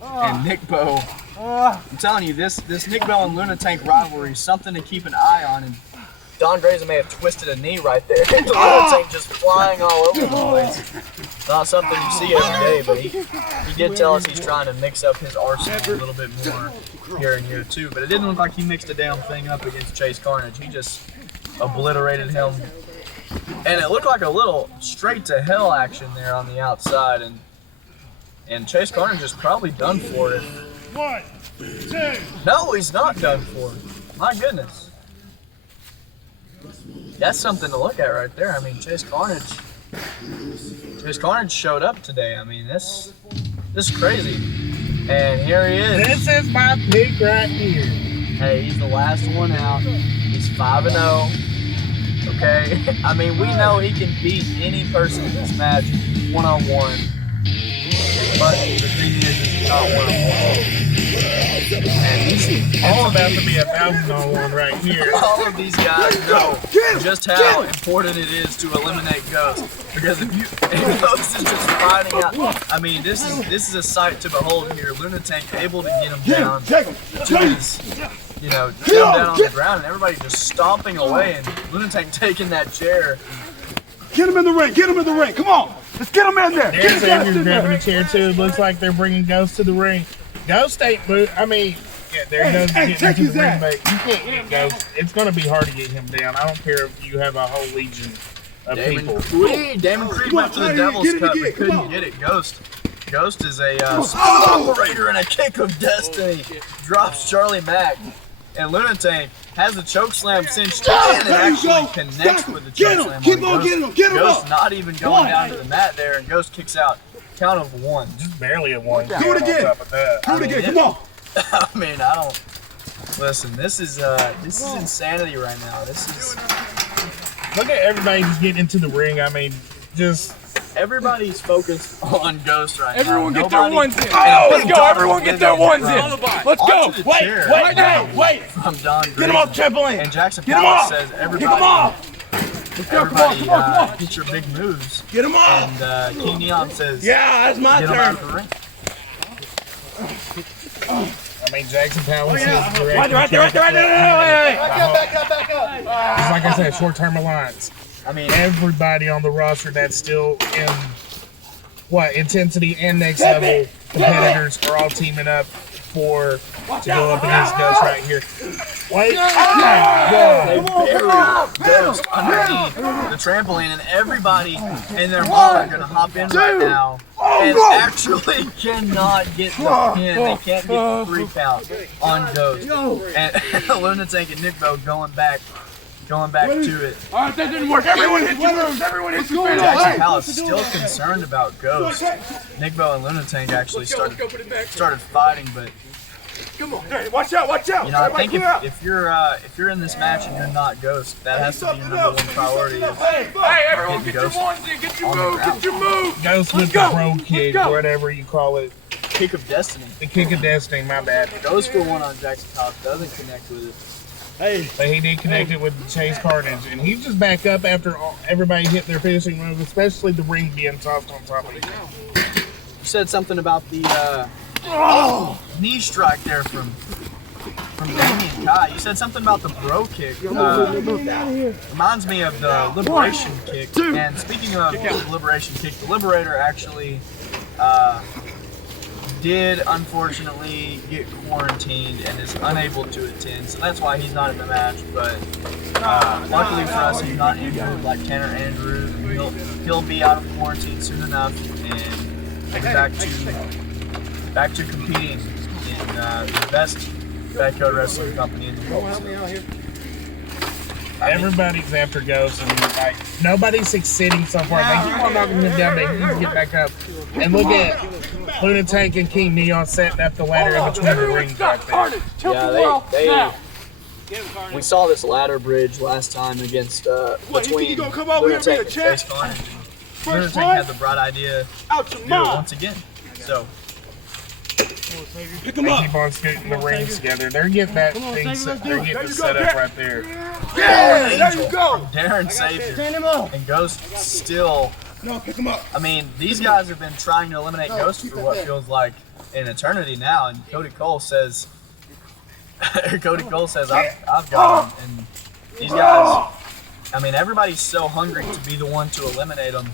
And Nick Bo, I'm telling you, this Nick Bo and Lunatank rivalry is something to keep an eye on. And Don Grayson may have twisted a knee right there. The Lunatank just flying all over the place. Not something you see every day, but he did tell us he's trying to mix up his arsenal a little bit more here in year 2. But it didn't look like he mixed a damn thing up against Chase Carnage. He just obliterated him. And it looked like a little straight to hell action there on the outside. And Chase Carnage is probably done for it. 1, 2. No, he's not done for. My goodness. That's something to look at right there. I mean, Chase Carnage showed up today. I mean, this is crazy. And here he is. This is my pick right here. Hey, he's the last one out. He's 5-0. Okay? I mean, we know he can beat any person in this match one-on-one. But the thing is, it's not one-on-one. And it's about to be a 1,000-on-1 right here. All of these guys know just how important it is to eliminate Ghost. Because if Ghost is just fighting out, I mean, this is a sight to behold here. Lunatank able to get him down to his, get him down on the ground, and everybody just stomping away, and Lunatank taking that chair. Get him in the ring, come on, let's get him in there. Darren Savior's grabbing the chair too. It looks like they're bringing Ghost to the ring. Ghost ain't there he goes getting into the ring, but you can't get Ghost. It's going to be hard to get him down. I don't care if you have a whole legion of people. Damon Creed went for the Devil's Cut, but couldn't get it. Ghost is a operator and a kick of destiny. Drops Charlie Mack. And Lunatank has the choke slam cinched in and actually connects with the choke slam. Keep on getting him, get him Ghost up. not even going down to the mat there, and Ghost kicks out. Count of 1. Just barely a 1. Do it again. Come on. I mean, I don't. Listen, this is insanity right now. This is. Look at everybody just getting into the ring. I mean, just everybody's focused on Ghost right Everyone now. get their ones in. Let's go, everyone get their ones in. Let's go. Wait. From Don Get him off trampoline. And Jackson Get him Palace off. says Kick him everybody, off. get your big moves. Get him off. And King Neon says, Yeah, that's my get him out turn. of the ring. I mean, Jackson Palace is Right there. Back up. It's like I said, short-term alliance. I mean, Everybody on the roster that's still in intensity and next level competitors are all teaming up to go up against Ghost right here. Wait. they buried Ghost underneath the trampoline, and everybody and their mom are going to hop in right now and actually cannot get the pin. They can't get the 3 count on Ghost. And Lunatic and Nick Bo going back to it. All right, that didn't work. Everyone hit your moves. Everyone hit your moves. Jackson Palace is still concerned about Ghost. Nick Bo and Lunatic actually started fighting, but Come on. Hey, watch out. you know, I think if you're in this match and you're not Ghost, that has to be your number one priority. Hey, everyone get your ones in. Get your move. Ghost with the bro kick, whatever you call it. Kick of Destiny. The kick of destiny, my bad. Goes for one on Jackson Palace, doesn't connect with it. But he did connect it with Chase Carnage, and he's just back up after everybody hit their finishing move, especially the ring being tossed on top of it. You said something about the knee strike there from Damien Kai. You said something about the bro kick. Reminds me of the Liberation kick. And speaking of the Liberation kick, the Liberator actually did unfortunately get quarantined and is unable to attend, so that's why he's not in the match. But luckily for us, he's not injured like Tanner Andrews. He'll be out of quarantine soon enough and get back to competing in the best backyard wrestling company in the world. Everybody's after Ghost, and like nobody's succeeding so far. They keep on knocking him down, but he needs to get back up. And look at Lunatic and King Neon setting up the ladder in between the rings right there. Yeah, we saw this ladder bridge last time against between Lunatic and Chase Carnage. Lunatic had the bright idea to do it once again. So They keep on scooting the rings together. They're getting that thing set. They're getting it set up right there. Yeah, there you go. Darren Savior and Ghost still. No, pick him up. I mean, these guys have been trying to eliminate Ghost for what feels like an eternity now, and Cody Cole says, I've got him. And these guys, I mean, everybody's so hungry to be the one to eliminate them.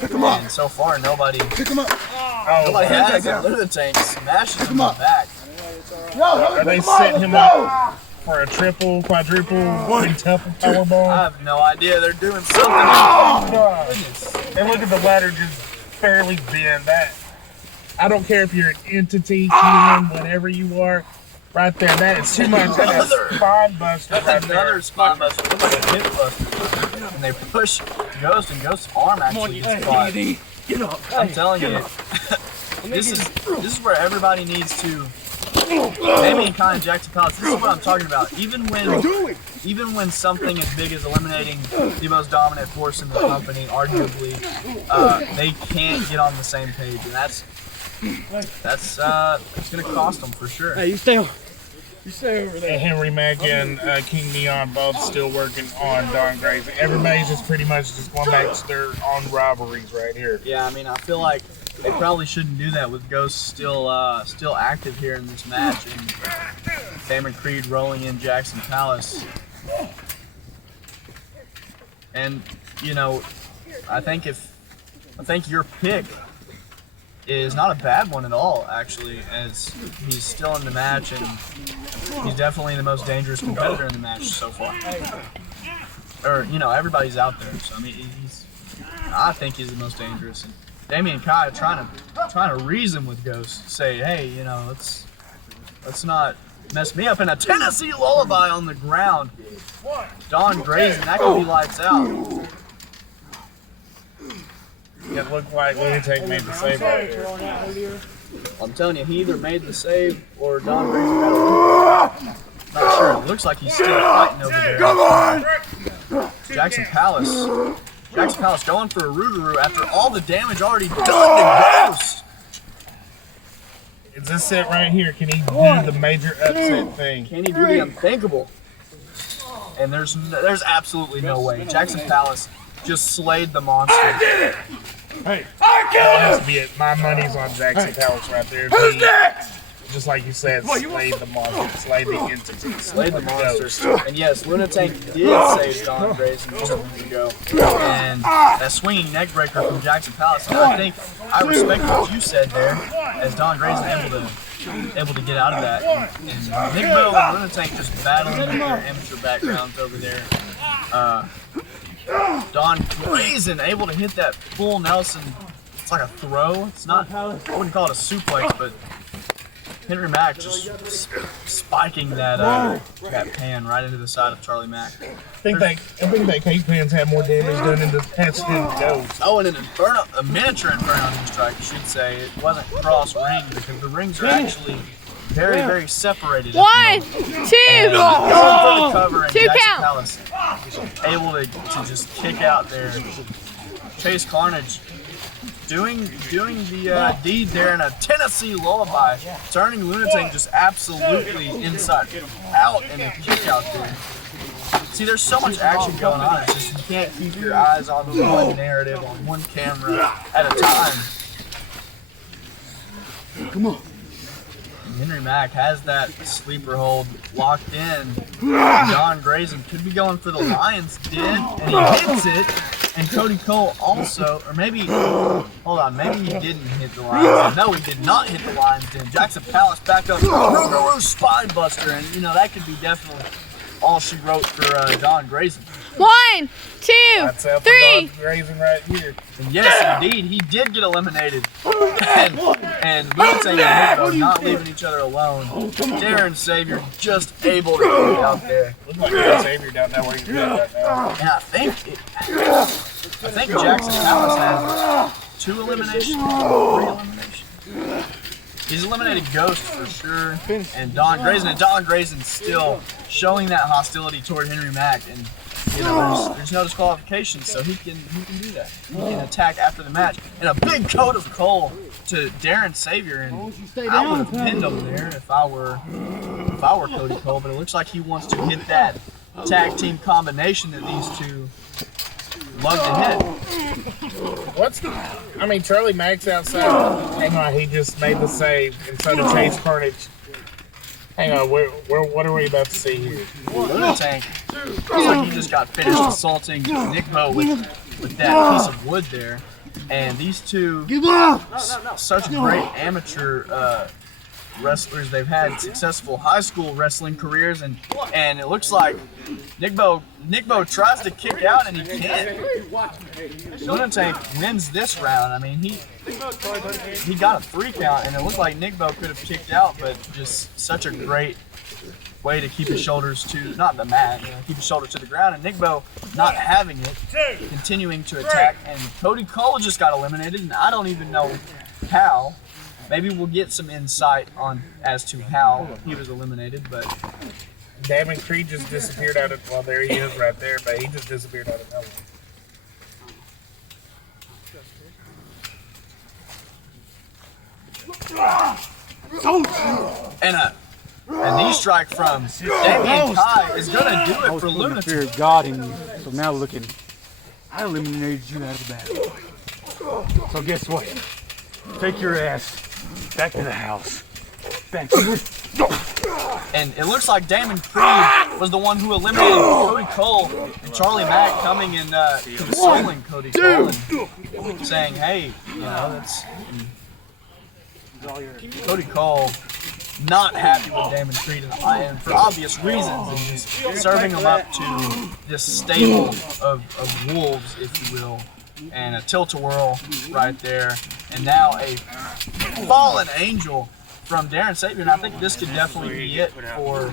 And so far, nobody has. And Lunatic smashes him in the back. Are they setting him up for a triple, quadruple, quintuple powerbomb? I have no idea. They're doing something. Oh, goodness. And look at the ladder just barely bend. That I don't care if you're an entity, human, whatever you are. Right there, that is too much. That's a spine buster right there. Another spine buster. Looks like a hip buster. And they push Ghost, and Ghost's arm actually gets caught. I'm telling you, this is where everybody needs to. Maybe kind of Jackson Palace. This is what I'm talking about. Even when something as big as eliminating the most dominant force in the company, arguably, they can't get on the same page, and that's gonna cost them for sure. Hey, you stay over there. And Henry Mack and King Neon both still working on Don Graves. Everybody's just pretty much just going back to their own rivalries right here. Yeah, I mean, I feel like they probably shouldn't do that with Ghost still active here in this match, and Damon Creed rolling in Jackson Palace. And you know, I think your pick is not a bad one at all, actually, as he's still in the match and he's definitely the most dangerous competitor in the match so far. Or, you know, everybody's out there, so I mean, I think he's the most dangerous. And Damien Kai trying to reason with Ghost, say, hey, you know, let's not mess me up. And a Tennessee lullaby on the ground. Don Grazing, that could be lights out. It looked like Lunatic made the save right there. I'm telling you, he either made the save or Don Grazing got it. Not sure. It looks like he's still fighting over there. Come on! Jackson Palace Jackson Palace going for a Roogaroo after all the damage already done to Ghost. Is this it right here? Can he do the major upset thing? Can he do the unthinkable? And there's absolutely no way. Jackson Palace just slayed the monster. I did it! Hey, that has to be it. My money's on Jackson Palace right there. Who's next? Just like you said, slayed the monster, slayed the entity. Slayed the monster. And yes, Lunatank did save Don Grayson just a minute ago. And that swinging neck breaker from Jackson Palace. And I think I respect what you said there, as Don Grayson able to get out of that. And Nick Bo and Lunatank just battling with their amateur backgrounds over there. Don Grayson able to hit that full Nelson. It's like a throw. It's not, I wouldn't call it a suplex, but Henry Mack just spiking that that pan right into the side of Charlie Mack. I think that cake pans had more damage done in the past than Ghost. Oh, and an Inferno, a miniature Inferno strike, I should say. It wasn't cross ring because the rings are actually very, very separated. 1, 2, Going for the cover, and 2 Jackson count. Palace able to just kick out there. Chase Carnage doing the deed there in a Tennessee lullaby, turning Lunatank just absolutely inside out in a kick out there. See, there's so much action going on. It's just you can't keep your eyes on one narrative, on one camera at a time. Come on. Henry Mack has that sleeper hold locked in. Don Grayson could be going for the Lions Den, and he hits it. And Cody Cole also, or maybe, hold on, maybe he didn't hit the Lions Den. No, he did not hit the Lions Den. Jackson Palace back up, Roogaroo Spine Buster, and you know, that could be definitely all she wrote for Don Grayson. 1, 2, That's Alpha 3. Dog Grazing right here. And yes, indeed, he did get eliminated. And Lunatank and Nico not leaving each other alone. Darren Savior just able to get out there. Looks like Darren Savior down there where he's at right now. And I think Jackson Palace has 2 eliminations, 3 eliminations. He's eliminated Ghost for sure, and Don Grayson still showing that hostility toward Henry Mack, and you know there's no disqualification, so he can do that. He can attack after the match, and a big coat of Cole to Darren Savior, and I would have pinned him there if I were Cody Cole, but it looks like he wants to hit that tag team combination that these two love to hit. I mean, Charlie Mack's outside. Hang on, he just made the save, and so did Chase Carnage. Hang on, what are we about to see here? Lunatank looks like he just got finished assaulting Nick Bo with that piece of wood there. And these two, such great amateur wrestlers. They've had successful high school wrestling careers, and it looks like Nick Bo tries to kick out and he can't. Lunatank wins this round. I mean, he got a 3 count, and it looked like Nick Bo could have kicked out, but just such a great way to keep his shoulders to, not the mat, keep his shoulders to the ground, and Nick Bo not having it, continuing to attack, and Cody Cole just got eliminated, and I don't even know how. Maybe we'll get some insight on as to how he was eliminated, but Damon Creed just disappeared out of, well, there he is right there, but he just disappeared out of nowhere. And knee strike from Damian Kai is going to do it for The Lunatank. fear of God in you. So now looking, I eliminated you out of the battle. So guess what? Take your ass back to the house. Back to the... And it looks like Damon Creed was the one who eliminated Cody Cole, and Charlie Mack coming and consoling Cody Cole and saying, hey, you know, that's... Cody Cole not happy with Damon Creed and for obvious reasons, and just serving him up to this stable of wolves, if you will, and a tilt-a-whirl right there, and now a fallen angel from Darren Sabian. I think this could definitely be it for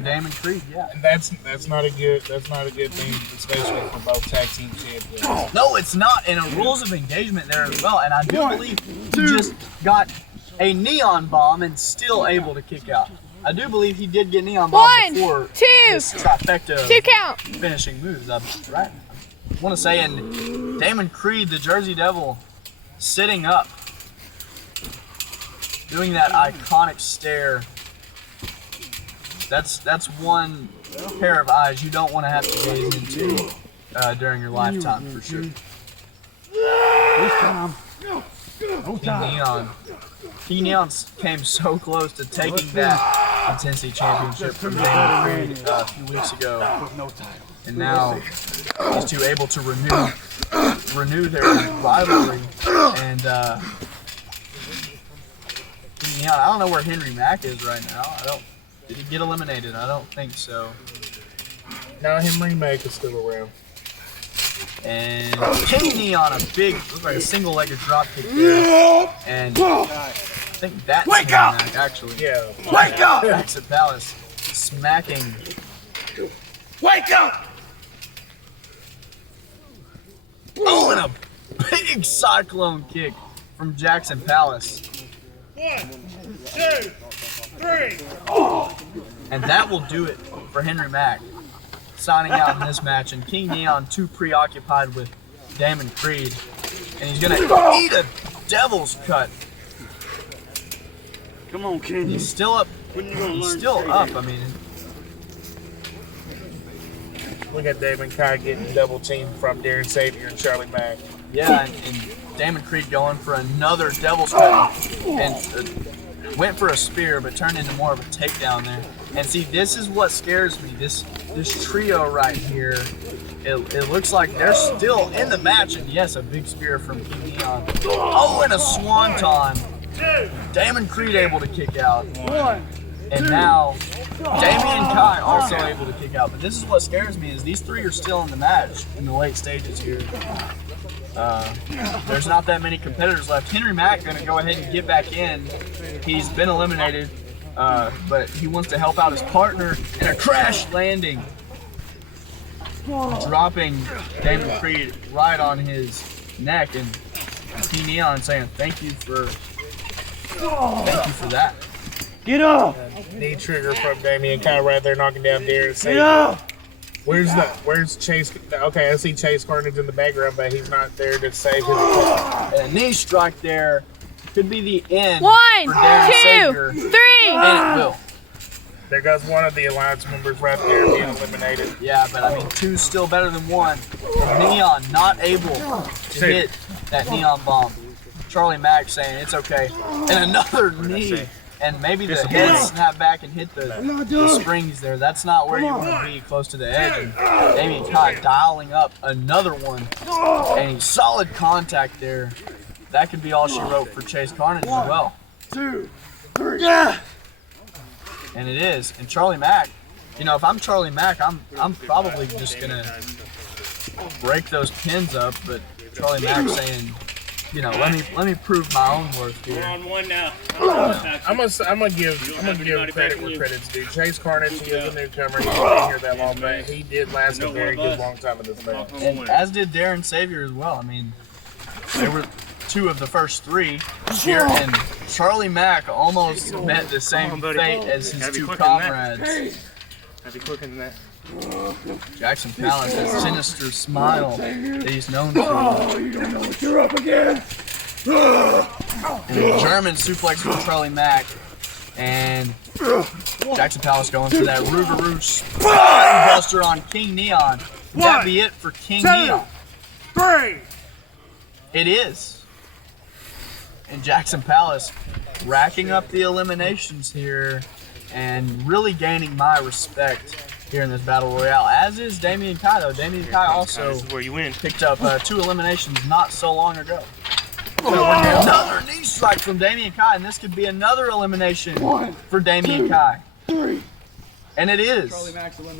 Damon Creed. Yeah. And that's not a good thing, especially for both tag team champions. No, it's not. And a rules of engagement there as well. And I do believe he just got a neon bomb and still able to kick out. I do believe he did get Neon Bomb 1, before 2, this trifecta of 2 count. finishing moves. I want to say, and Damon Creed, the Jersey Devil, sitting up, doing that iconic stare. That's one pair of eyes you don't want to have to gaze into during your lifetime, for sure. This time. No time. King Neon came so close to taking that Intensity Championship from Damon Creed a few weeks ago, and now these two able to renew their rivalry. And King Neon, I don't know where Henry Mack is right now. Did he get eliminated? I don't think so. No, Henry Mack is still around. And King Neon, a big, looks like a single-legged drop kick there. And I think that's Henry Mack, actually. Yeah. Wake up! Jackson Palace smacking. Wake up! Oh, and a big cyclone kick from Jackson Palace. 1, 2, 3. And that will do it for Henry Mack, signing out in this match. And King Neon too preoccupied with Damon Creed, and he's gonna eat a devil's cut. Come on, King. He's still up. He's still up. I mean, Look at Damon Kai getting double teamed from Darren Savior and Charlie Mack. yeah, and Damon Creed going for another devil's cut, and went for a spear, but turned into more of a takedown there. And see, this is what scares me. This trio right here. It looks like they're still in the match, and yes, a big spear from King Neon. Oh, and a swanton. Damon Creed able to kick out. And now Damian Kai also able to kick out. But this is what scares me, is these three are still in the match in the late stages here. There's not that many competitors left. Henry Mack gonna go ahead and get back in. He's been eliminated, but he wants to help out his partner in a crash landing, dropping Damon Creed right on his neck, and King Neon saying thank you for that. Get up! Knee trigger from Damian Kai right there, knocking down Darren Savior. Get up! Where's Chase? Okay, I see Chase Carnage in the background, but he's not there to save his opponent. And a knee strike there could be the end 1, for Darren 2, Savior, 3. and it will. There goes one of the Alliance members right there being eliminated. Yeah, but I mean, two's still better than one. And Neon not able to hit that Neon bomb. Charlie Mack saying it's okay. And another knee. And maybe the head snap back and hit the springs there. That's not where you want to be, close to the edge. And Damian Kai dialing up another one. And solid contact there. That could be all she wrote for Chase Carnage as well. 2, 3. Yeah. And it is. And Charlie Mack, you know, if I'm Charlie Mack, I'm probably just gonna break those pins up. But Charlie Mack saying, you know, let me prove my own worth here. We're on one now. I'm gonna give credit where credit's due. Chase Carnage, he is a newcomer. He's been here that long, but he did last a very good long time in this match. And as did Darren Savior as well. I mean, they were two of the first three here, and Charlie Mack almost met the same fate as his two comrades. Have you cooking that? Jackson Palace, that sinister smile that he's known for. Oh, you don't know what you're up against. And a German suplex from Charlie Mack, and Jackson Palace going for that Rougarou spine buster on King Neon. Would that be it for King Neon? 3. It is. And Jackson Palace racking up the eliminations here and really gaining my respect here in this Battle Royale, as is Damian Kai, though. Damian Kai also This is where you win. picked up 2 eliminations not so long ago. So another knee strike from Damian Kai, and this could be another elimination for Damian Kai. 3. And it is.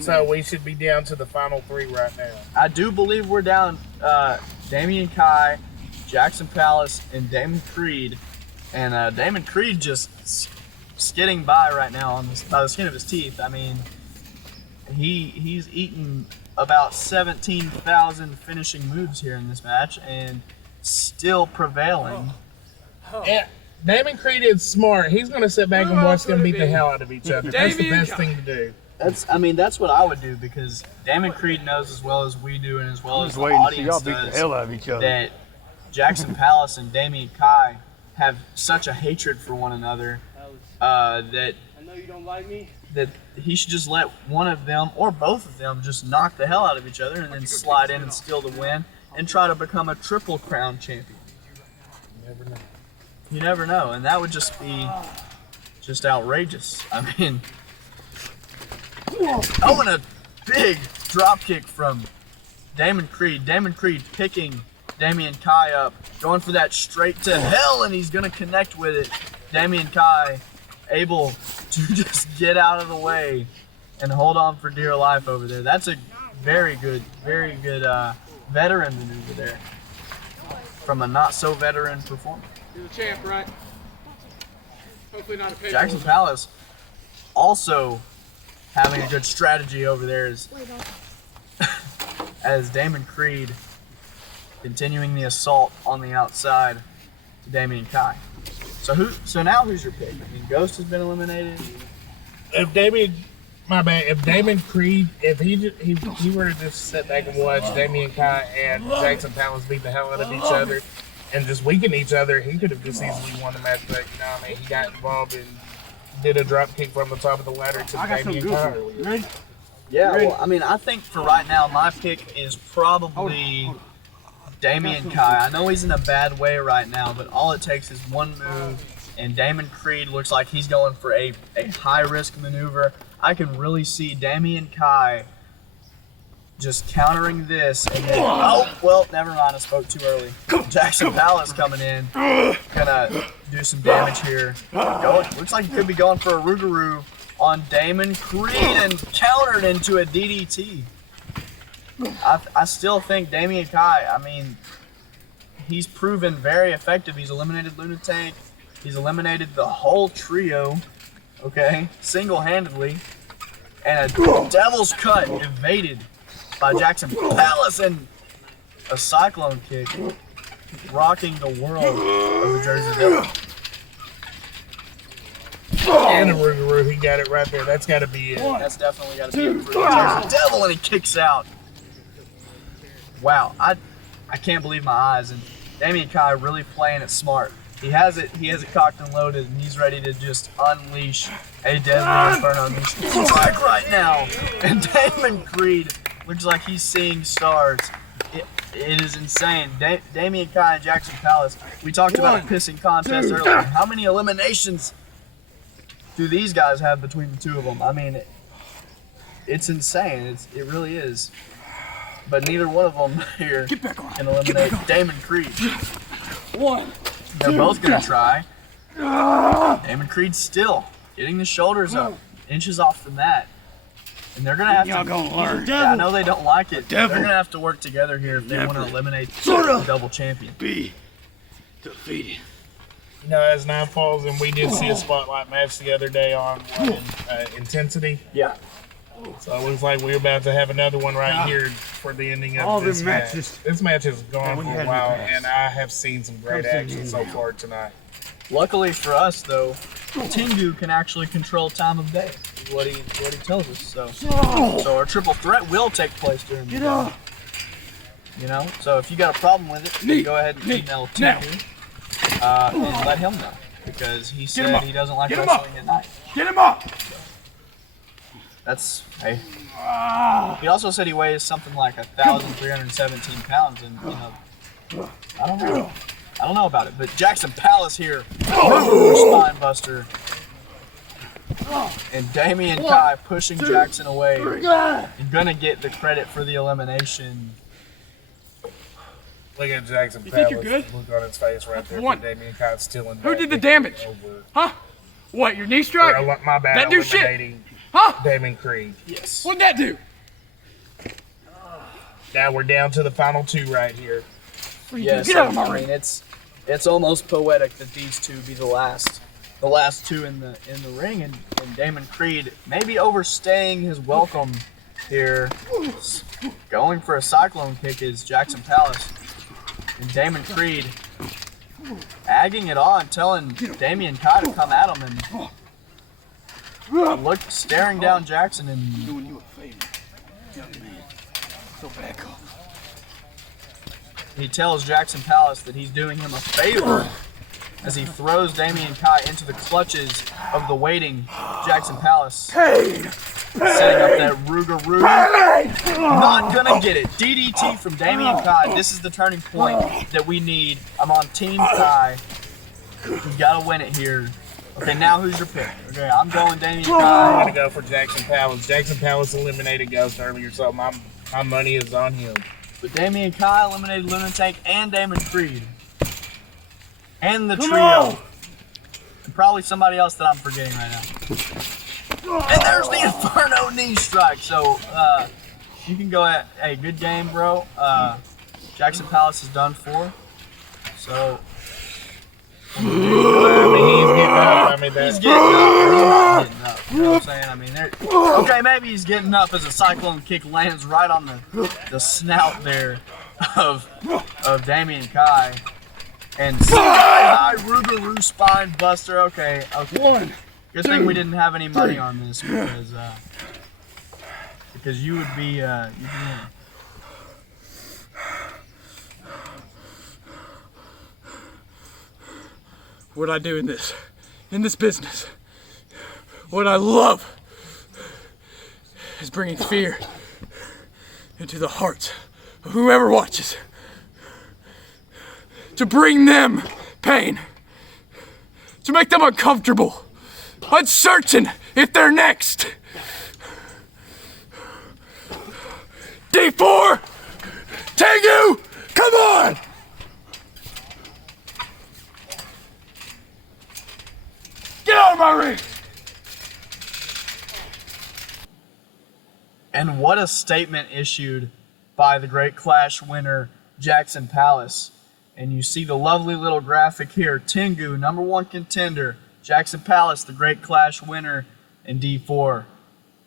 So we should be down to the final 3 right now. I do believe we're down Damian Kai, Jackson Palace, and Damon Creed. And Damon Creed just skidding by right now on by the skin of his teeth. I mean, he's eaten about 17,000 finishing moves here in this match and still prevailing. And Damon Creed is smart. He's going to sit back and watch them beat the hell out of each other. That's the best thing to do. That's what I would do, because Damon Creed knows as well as we do and as well as the waiting to see y'all audience beat the does hell out of each other. that Jackson Palace and Damien Kai have such a hatred for one another that I know you don't like me. that he should just let one of them or both of them just knock the hell out of each other and then slide in and steal the win and try to become a triple crown champion. You never know. You never know, and that would just be just outrageous. I mean, oh, and a big drop kick from Damon Creed. Damon Creed picking Damien Kai up, going for that straight to hell, and he's gonna connect with it. Damien Kai able to just get out of the way and hold on for dear life over there. That's a very good veteran maneuver there from a not so veteran performer. You're the champ, right? Hopefully not a paper. Jackson Palace also having a good strategy over there as Damon Creed continuing the assault on the outside to Damien Kai. So now who's your pick? I mean, Ghost has been eliminated. If Damon Creed, if he were to just sit back and watch Damien Kai and Jackson Palace beat the hell out of each other and just weaken each other, he could have just easily won the match. But you know, what I mean, he got involved and did a drop kick from the top of the ladder to Damien Kai. Ready? Yeah, well, I mean, I think for right now, my pick is probably Damien Kai. I know he's in a bad way right now, but all it takes is one move, and Damon Creed looks like he's going for a high-risk maneuver. I can really see Damien Kai just countering this, and then, oh, well, never mind, I spoke too early. Jackson Palace coming in, gonna do some damage here. Looks like he could be going for a Rougarou on Damon Creed and countered into a DDT. I still think Damien Kai, I mean, he's proven very effective. He's eliminated Lunatank. He's eliminated the whole trio, okay, single-handedly. And a Devil's Cut evaded by Jackson Palace and a Cyclone kick, rocking the world of the Jersey Devil. And a Rougarou, he got it right there. That's got to be it. That's definitely got to be it for the Jersey Devil, and he kicks out. Wow, I can't believe my eyes. And Damien Kai really playing it smart. He has it cocked and loaded, and he's ready to just unleash a deadly inferno strike right now. And Damon Creed looks like he's seeing stars. It is insane. Damien Kai and Jackson Palace. We talked about a pissing contest earlier. How many eliminations do these guys have between the two of them? I mean, it's insane. It really is. But neither one of them here can eliminate Damon Creed. They're both going to try. Damon Creed still getting the shoulders up, inches off from that. And they're going to have to... gonna learn. Yeah, I know they don't like it. They're going to have to work together here if they want to eliminate the double champion. Be defeated. You know, as night falls, and we did see a spotlight match the other day on Intensity. Yeah. So it looks like we're about to have another one right here for the ending of All this the match. matches. This match has gone when for you a had while, me pass. and I have seen some great action so far tonight. Luckily for us, though, Tengu can actually control time of day, is what he tells us. So our triple threat will take place during the day. You know, so if you got a problem with it, you go ahead and email Tengu and let him know, because he said he doesn't like wrestling at night. Get him up! That's, hey. He also said he weighs something like 1,317 pounds, and, you know, I don't know about it, but Jackson Palace here, spine buster, and Damien Kai pushing Jackson away, and gonna get the credit for the elimination. Look at Jackson Palace. think you're good? Look on his face right there. One. Damien Kai stealing. Who did the damage? Huh? What, your knee strike? My bad. That do shit. Eliminating Huh? Damon Creed. Yes. What'd that do? Now we're down to the final two right here. Yes, Get out of my I ring. mean, it's almost poetic that these two be the last two in the ring, and Damon Creed maybe overstaying his welcome here, going for a cyclone kick is Jackson Palace, and Damon Creed agging it on, telling Damien Kai to come at him, and staring down Jackson, and Doing you a favor, young man. So back up. he tells Jackson Palace that he's doing him a favor as he throws Damien Kai into the clutches of the waiting Jackson Palace. Setting up that Ruger. Not gonna get it. DDT from Damien Kai. This is the turning point that we need. I'm on Team Kai. You gotta win it here. Okay, now who's your pick? Okay, I'm going Damien I'm Kai. gonna go for Jackson Palace. Jackson Palace eliminated Ghost earlier, so my money is on him. But Damien Kai eliminated Lunatank and Damon Creed. And the trio. And probably somebody else that I'm forgetting right now. And there's the Inferno knee strike. So you can go at, hey, good game, bro. Jackson Palace is done for. So I mean, he's getting up. He's not getting up. You know what I'm saying? I mean, okay, maybe he's getting up as a cyclone kick lands right on the snout there of Damien Kai. And high Rugeroo spine buster. Okay. Good thing we didn't have any money on this because you would be you'd be in. What I do in this business, what I love is bringing fear into the hearts of whoever watches. To bring them pain, to make them uncomfortable, uncertain if they're next. D4, Tengu, come on! Get out of my ring! And what a statement issued by the Great Clash winner, Jackson Palace. And you see the lovely little graphic here. Tengu, #1 contender. Jackson Palace, the Great Clash winner. And D4,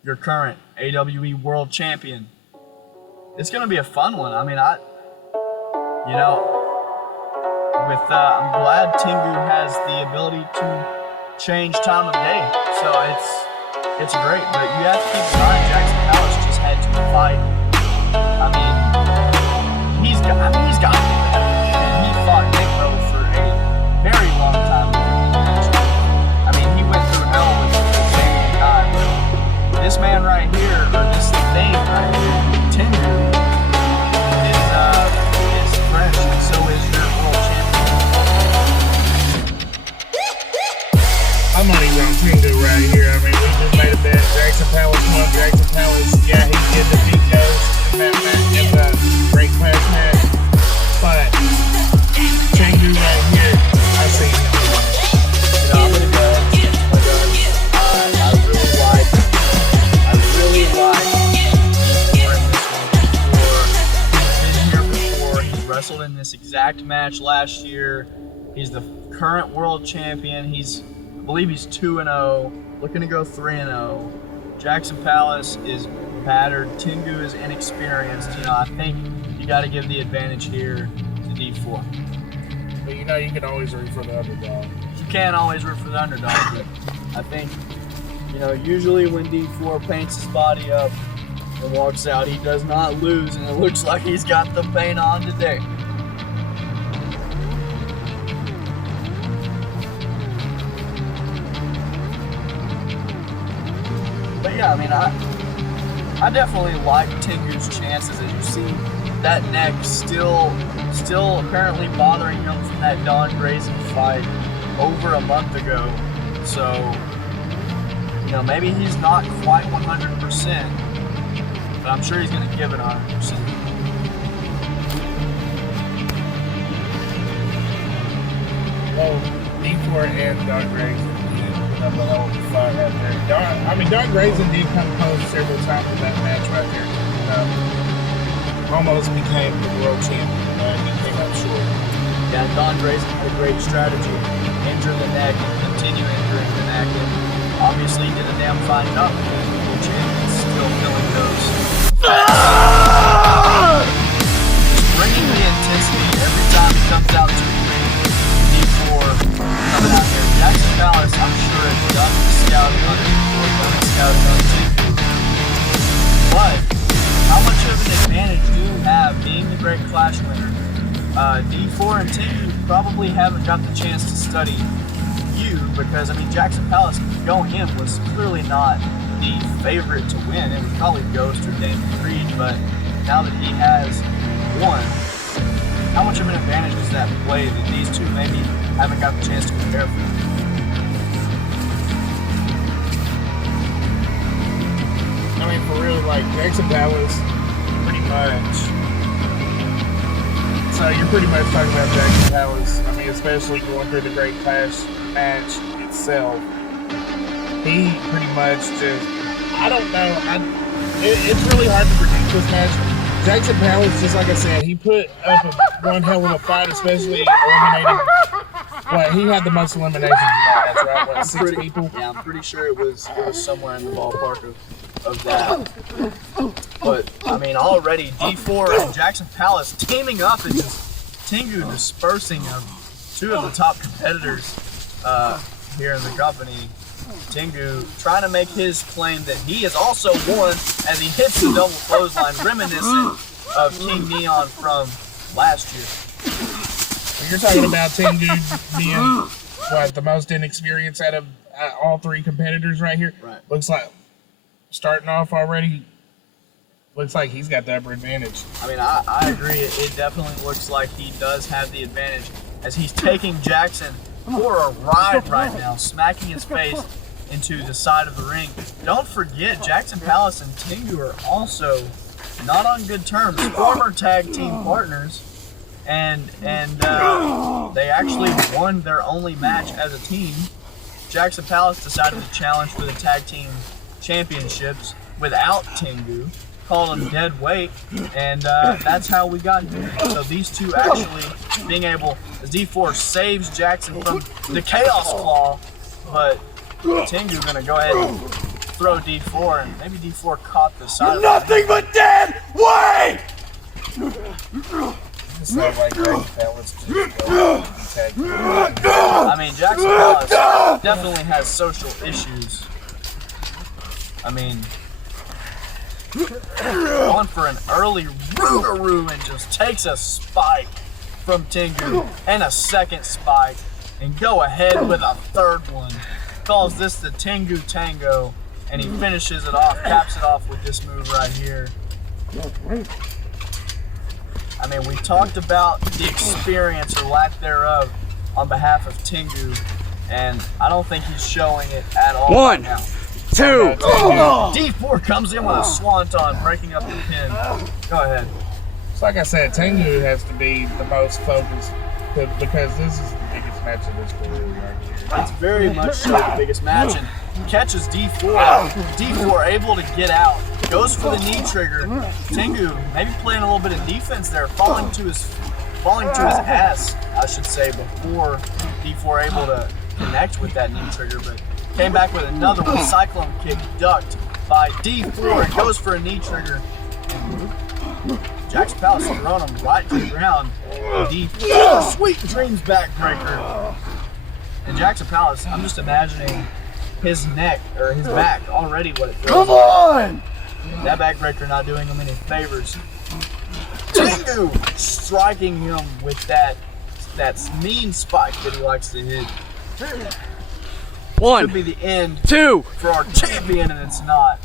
your current AWE World Champion. It's going to be a fun one. I mean, I'm glad Tengu has the ability to change time of day. So it's great. But you have to keep in mind, Jackson Palace just had to fight. I mean, he's got to be better. Fought Nico for a very long time. I mean, he went through hell with Damien Kai, but this man right here, or this thing right here, Tengu, is fresh, and so is your world champion. I'm only on Tengu right here. I mean, we just made a bet. Jackson Palace won. Jackson Palace, yeah, he did defeat Ghost in that match, in the Great Clash match, but Tengu right here, I see him. I'm gonna go ahead and stick to my guns. I really like He's been here before. He's wrestled in this exact match last year. He's the current world champion. I believe he's 2-0, looking to go 3-0. Jackson Palace is battered. Tengu is inexperienced. I think you got to give the advantage here to D4. But you can always root for the underdog. You can't always root for the underdog, but I think, usually when D4 paints his body up and walks out, he does not lose, and it looks like he's got the paint on today. But yeah, I mean, I definitely like Tengu's chances. As you see, that neck still apparently bothering him from that Don Grayson fight over a month ago. So, maybe he's not quite 100%, but I'm sure he's going to give it 100%. Well, D4 and Don Grayson did put up a hell of a fight right there. Don Grayson did come close several times in that match right there. Almost became the world champion, but he came up short. Yeah, Don Grayson had a great strategy. Injure the neck and continue injuring the neck, and obviously did a damn fine job. The champion's still filling those. Bringing the intensity every time he comes out to the ring. scouting on D4, none is scouting on Tengu. But how much of an advantage do you have being the Great Clash winner? D4 and Tengu probably haven't got the chance to study you because, I mean, Jackson Palace going in was clearly not the favorite to win. It was probably Ghost or Damon Creed, but now that he has won, how much of an advantage does that play that these two maybe haven't got the chance to prepare for? I mean, for real, like, Jackson Palace, pretty much. So you're pretty much talking about Jackson Palace. I mean, especially going through the Great Clash match itself. He pretty much just, I don't know. It's really hard to predict this match. Jackson Palace, just like I said, he put up one hell of a fight, especially eliminating. Well, he had the most eliminations in that match, right? What, 6 people? Yeah, I'm pretty sure it was somewhere in the ballpark of that. But, I mean, already D4 and Jackson Palace teaming up and just Tengu dispersing two of the top competitors here in the company. Tengu trying to make his claim that he has also won as he hits the double clothesline, reminiscent of King Neon from last year. You're talking about Tengu being, what, the most inexperienced out of all 3 competitors right here? Right. Looks like, starting off already, looks like he's got the upper advantage. I mean, I agree. It definitely looks like he does have the advantage as he's taking Jackson for a ride right now, smacking his face into the side of the ring. Don't forget, Jackson Palace and Tengu are also not on good terms, former tag team partners, and they actually won their only match as a team. Jackson Palace decided to challenge for the tag team championships without Tengu, called him dead weight, and that's how we got here. So these two actually being able, as D4 saves Jackson from the Chaos Claw, but Tengu gonna go ahead and throw D4, and maybe D4 caught the side. Nothing but dead weight! It's not like Jackson Palace just go tag team. I mean, Jackson Palace definitely has social issues. I mean, going for an early Rougarou and just takes a spike from Tengu and a second spike and go ahead with a third one. Calls this the Tengu Tango, and he finishes it off, caps it off with this move right here. I mean, we talked about the experience or lack thereof on behalf of Tengu, and I don't think he's showing it at all right now. 2. D4 comes in with a swanton, breaking up the pin. Go ahead. So like I said, Tengu has to be the most focused because this is the biggest match of his career right here. It's very much so the biggest match, and catches D4. D4 able to get out, goes for the knee trigger. Tengu maybe playing a little bit of defense there, falling to his ass, I should say, before D4 able to connect with that knee trigger, but came back with another one. Cyclone kick ducked by D4 and goes for a knee trigger. And Jackson Palace throwing him right to the ground. D4, sweet dreams backbreaker. And Jackson Palace, I'm just imagining his neck or his back already what it feels. Come on! That backbreaker not doing him any favors. Tengu striking him with that mean spike that he likes to hit. 1, Could be the end 2. for our champion, and it's not.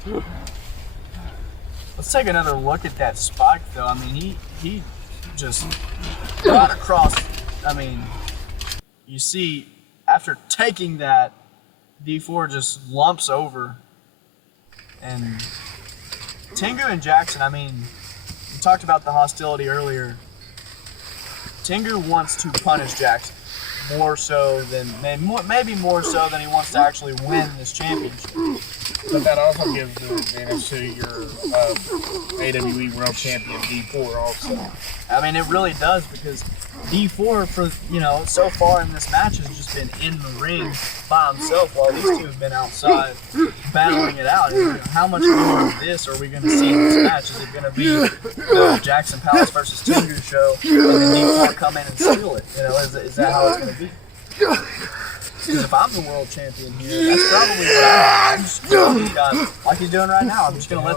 Let's take another look at that spike, though. I mean, he just got across. I mean, you see, after taking that, D4 just lumps over. And Tengu and Jackson, I mean, we talked about the hostility earlier. Tengu wants to punish Jackson more so than, maybe more so than he wants to actually win this championship. But that also gives the advantage to your AWE World Champion D4 also. I mean, it really does, because D4 for, so far in this match has just been in the ring by himself while these two have been outside battling it out. How much more of this are we going to see in this match? Is it going to be the Jackson Palace versus Tengu show and then D4 come in and steal it? Is that how it's going to be? Because if I'm the world champion here, that's probably what I'm just gonna let these guys, like he's doing right now, I'm just going to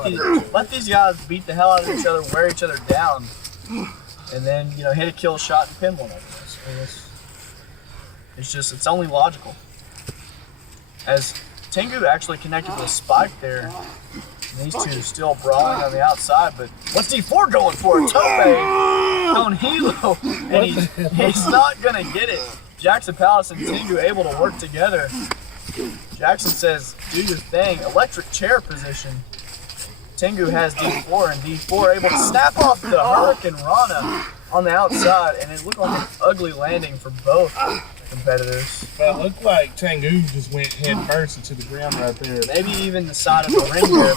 let these guys beat the hell out of each other, wear each other down, and then, you know, hit a kill shot and pin one of them. It's only logical. As Tengu actually connected with a spike there, and these two still brawling on the outside, but what's D4 going for? A tope on Hilo, and he's not going to get it. Jackson Palace and Tengu able to work together. Jackson says, do your thing. Electric chair position. Tengu has D4, and D4 able to snap off the Hurricane Rana on the outside, and it looked like an ugly landing for both competitors. Well, it looked like Tengu just went head first into the ground right there. Maybe even the side of the ring there,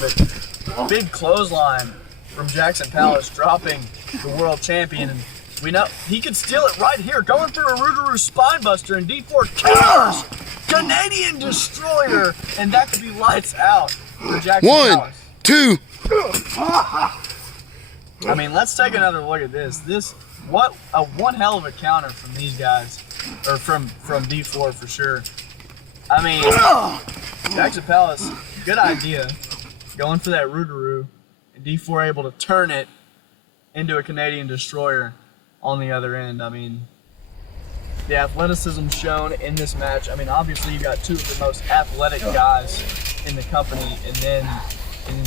but big clothesline from Jackson Palace, dropping the world champion. And we know he could steal it right here, going through a Rootaroo Spinebuster, and D4 counters Canadian Destroyer, and that could be lights out for Jackson Palace. 1, 2. I mean, let's take another look at this. One hell of a counter from these guys, or from D4 for sure. I mean, Jackson Palace, good idea, going for that Rootaroo, and D4 able to turn it into a Canadian Destroyer on the other end. I mean, the athleticism shown in this match. I mean, obviously you got two of the most athletic guys in the company, and then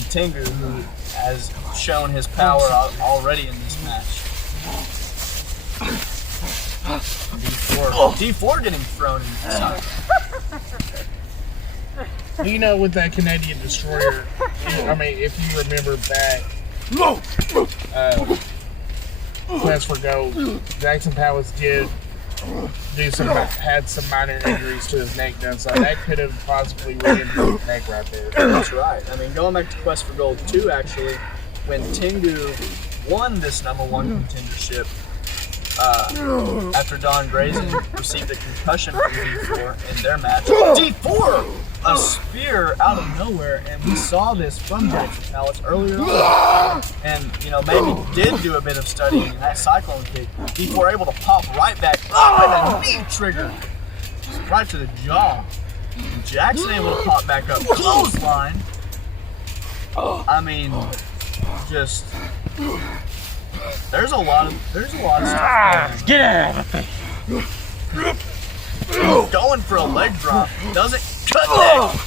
Tengu, who has shown his power already in this match. D4 getting thrown in the side. You know, with that Canadian Destroyer, I mean, if you remember back, Quest for Gold, Jackson Palace had some minor injuries to his neck done, so that could have possibly ruined his neck right there. That's right. I mean, going back to Quest for Gold 2, actually, when Tengu won this #1 contendership, after Don Grayson received a concussion from D4 in their match. D4, a spear out of nowhere, and we saw this from Jackson Palace earlier on. And, you know, maybe did do a bit of studying in that cyclone kick. D4 able to pop right back up with a knee trigger, right to the jaw. And Jackson able to pop back up, clothesline. I mean, just. There's a lot of stuff. Get out of it! Going for a leg drop. Doesn't connect,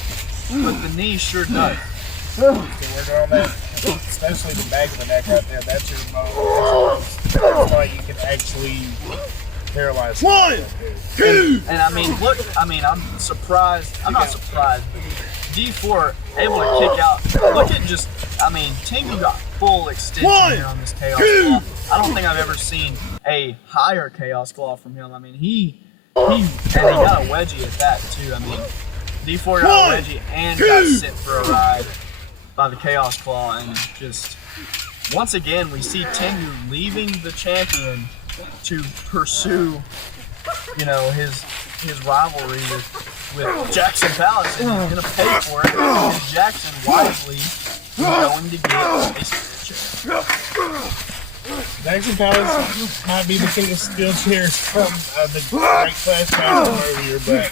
but the knee sure does. So we're on that, especially the back of the neck right there. That's your most. That's why you can actually paralyze. 1, 2. And I mean, look. I mean, I'm surprised. I'm not surprised, but D4 able to kick out. Look at just. I mean, Tengu got full extension here on this Chaos Claw. I don't think I've ever seen a higher Chaos Claw from him. I mean, he got a wedgie at that too. I mean, D4 got a wedgie and got sent for a ride by the Chaos Claw, and just once again we see Tengu leaving the champion to pursue, you know, his rivalry with Jackson Palace, and he's gonna pay for it. And Jackson wisely is going to get a steel chair. Jackson Palace might be the king of steel chairs from the Great Clash Battle earlier, but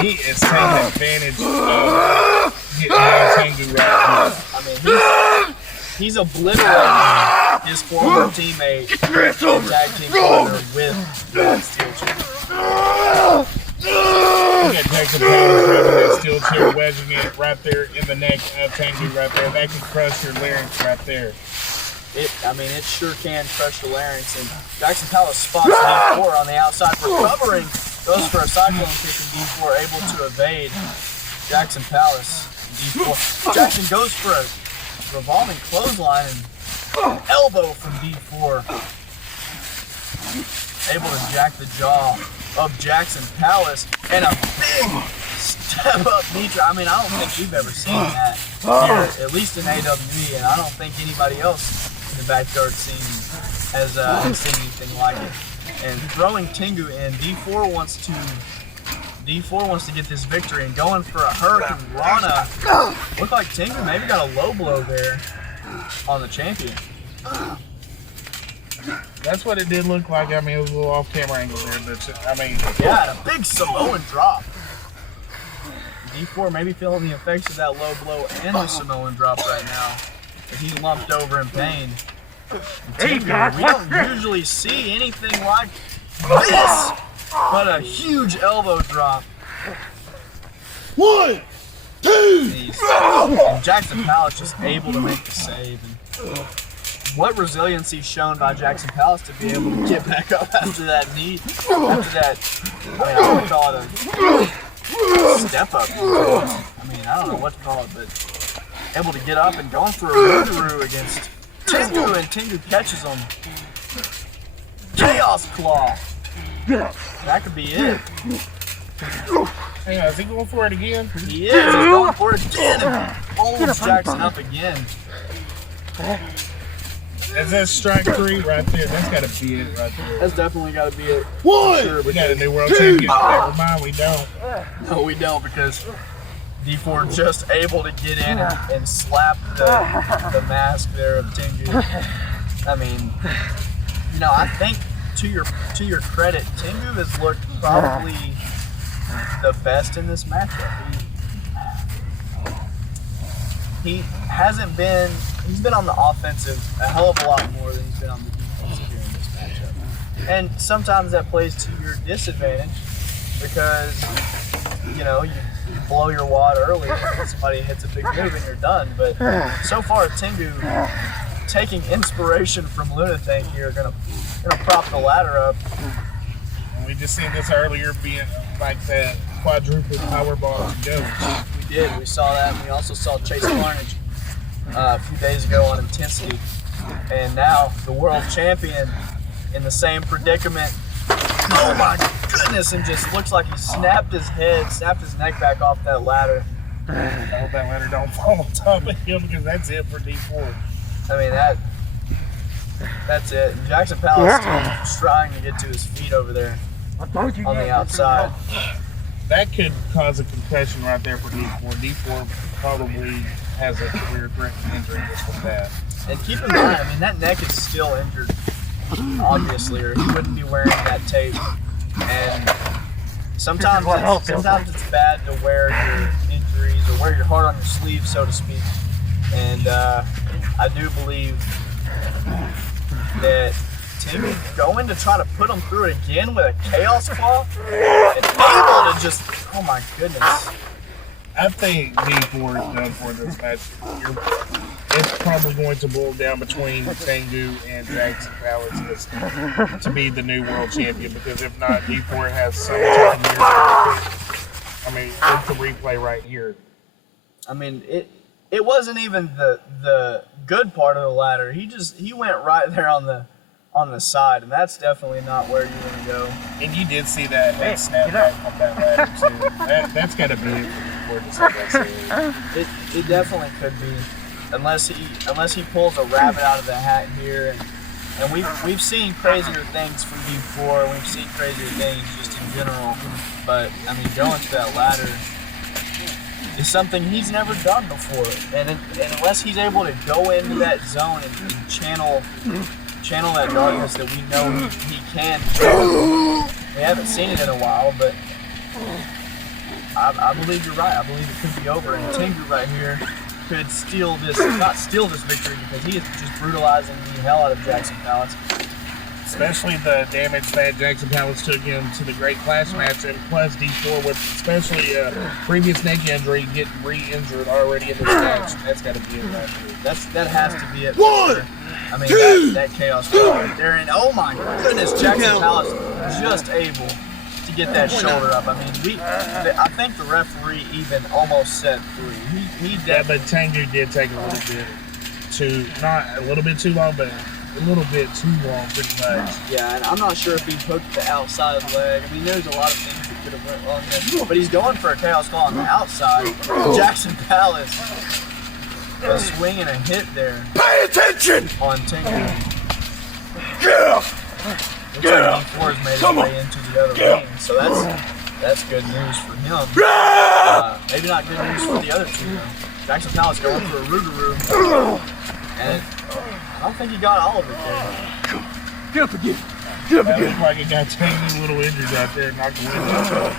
he is taking advantage of getting Tengu right now. I mean, he's obliterating his former teammate and tag team partner with that steel chair. You got Jackson Palace grabbing that steel chair, wedging it right there in the neck of Tengu right there. That can crush your larynx right there. I mean, it sure can crush the larynx. And Jackson Palace spots D4 on the outside, recovering, goes for a cyclone kick, and D4 able to evade Jackson Palace. D4. Jackson goes for a revolving clothesline and an elbow from D4. Able to jack the jaw of Jackson Palace, and a big step up knee drop. I mean, I don't think we've ever seen that here, at least in AWE, and I don't think anybody else in the backyard scene has seen anything like it. And throwing Tengu in, D4 wants to get this victory, and going for a Hurricane Rana. Looked like Tengu maybe got a low blow there on the champion. That's what it did look like. I mean, it was a little off-camera angle there, but I mean, yeah, a big Samoan drop. D4 may be feeling the effects of that low blow and the Samoan drop right now. But he's lumped over in pain. Tengu, we don't usually see anything like this, but a huge elbow drop. 1, 2. And Jackson Palace just able to make the save. And what resiliency shown by Jackson Palace to be able to get back up after that knee, after that, I mean, I would call it a step up. I mean, I don't know what to call it, but able to get up and going for a roogaroo against Tengu, and Tengu catches him. Chaos Claw. That could be it. Hang on, is he going for it again? He is. He's going for it again. And holds Jackson up again. Is that strike 3 right there? That's got to be it right there. That's definitely got to be it. Sure, we got a new world champion. Never mind, we don't. No, we don't, because D4 just able to get in and slap the mask there of Tengu. I mean, you know, I think to your credit, Tengu has looked probably the best in this matchup. He hasn't been. He's been on the offensive a hell of a lot more than he's been on the defensive here in this matchup. And sometimes that plays to your disadvantage because, you know, you blow your wad early and somebody hits a big move and you're done. But so far, Tengu, taking inspiration from Lunathank here, gonna prop the ladder up. And we just seen this earlier being like that quadruple power ball to go. We did. We saw that. And we also saw Chase Carnage a few days ago on Intensity. And now the world champion in the same predicament. Oh my goodness, and just looks like he snapped his neck back off that ladder. I hope that ladder don't fall on top of him because that's it for D4. I mean, that's it. And Jackson Palace is trying to get to his feet over there on the outside. That could cause a concussion right there for D4. D4 probably has a career-threatening injury just with that. And keep in mind, I mean, that neck is still injured, obviously, or he wouldn't be wearing that tape. And sometimes it's bad to wear your injuries or wear your heart on your sleeve, so to speak. And I do believe that Tengu going to try to put him through it again with a Chaos Claw and able to just, oh my goodness. I think D4 is done for this match. It's probably going to boil down between Tengu and Jackson Palace to be the new world champion, because if not, D4 has so much years. I mean, it's the replay right here. I mean, it wasn't even the good part of the ladder. He went right there on the side, and that's definitely not where you want to go. And you did see that snap back on that ladder too. That's got to be it for D4 to say that. It definitely could be, unless he pulls a rabbit out of the hat here, and we've seen crazier things from D4. We've seen crazier things just in general, but I mean, going to that ladder is something he's never done before, and unless he's able to go into that zone and channel that darkness that we know he can channel. We haven't seen it in a while, but I believe you're right. I believe it could be over, and Tengu right here could not steal this victory, because he is just brutalizing the hell out of Jackson Palace. Especially the damage that Jackson Palace took into the Great Clash match, and plus D4 with especially previous neck injury getting re-injured already in this match. That's got to be it right here. That has to be it. One, I mean, two. that Chaos right there, and oh my goodness, Jackson Palace just able to get that shoulder up. I mean, I think the referee even almost said 3. Yeah, but Tengu did take a little bit not a little bit too long, but a little bit too long, pretty much. Yeah, and I'm not sure if he hooked the outside leg. I mean, there's a lot of things that could have went wrong there, but he's going for a Chaos Claw on the outside. Jackson Palace was swinging a hit there. Pay attention! On Tengu. Yeah! Looks like D4 has made his way into the other ring, so that's good news for him. Maybe not good news for the other two, though. Jackson Palace going for a Rougarou, and I don't think he got all of it there. Get up again! That looked like it got Tengu a little injured out there, knocked the wind out.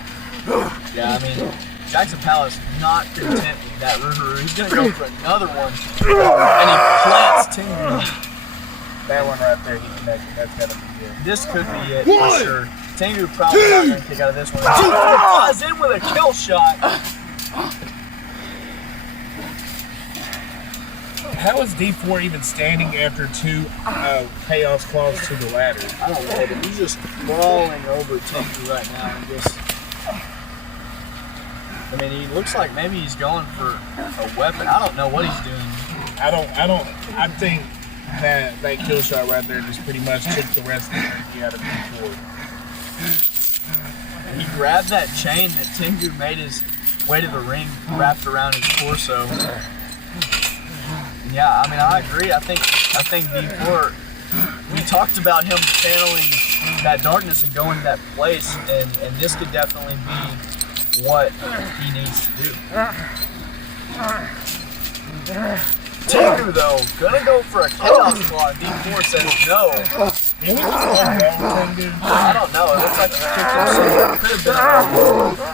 Yeah, I mean, Jackson Palace not content with that Ruru. He's gonna go for another one, and he plants Tengu. That one right there, he connected. That's gotta be it. This could be it for sure. Tengu probably not gonna kick out of this one. D4 flies in with a kill shot. How is D4 even standing after 2 Chaos Claws to the ladder? I don't know, but he's just crawling over Tengu right now. And just, I mean, he looks like maybe he's going for a weapon. I don't know what he's doing. I think that kill shot right there just pretty much took the rest of the energy out of D4. He grabbed that chain that Tengu made his way to the ring, wrapped around his torso. Yeah, I mean, I agree. I think D4, we talked about him channeling that darkness and going to that place, and this could definitely be what he needs to do. Tengu, though, gonna go for a Chaos Claw. D4 says no. I don't know. It looks like he kicked him somewhere. It could have been a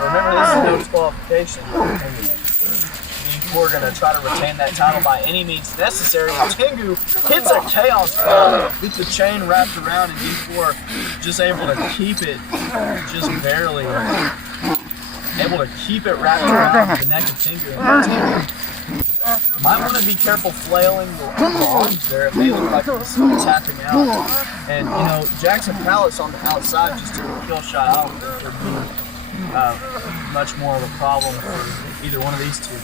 remember, this is no disqualification. D4 gonna try to retain that title by any means necessary. Tengu hits a Chaos Claw with the chain wrapped around, and D4 just able to keep it, just barely able to keep it wrapped around the neck of Tengu. Tengu might want to be careful flailing the arms there. It may look like he's tapping out. And, you know, Jackson Palace on the outside just took a kill shot. I don't think there'd be much more of a problem for either one of these two.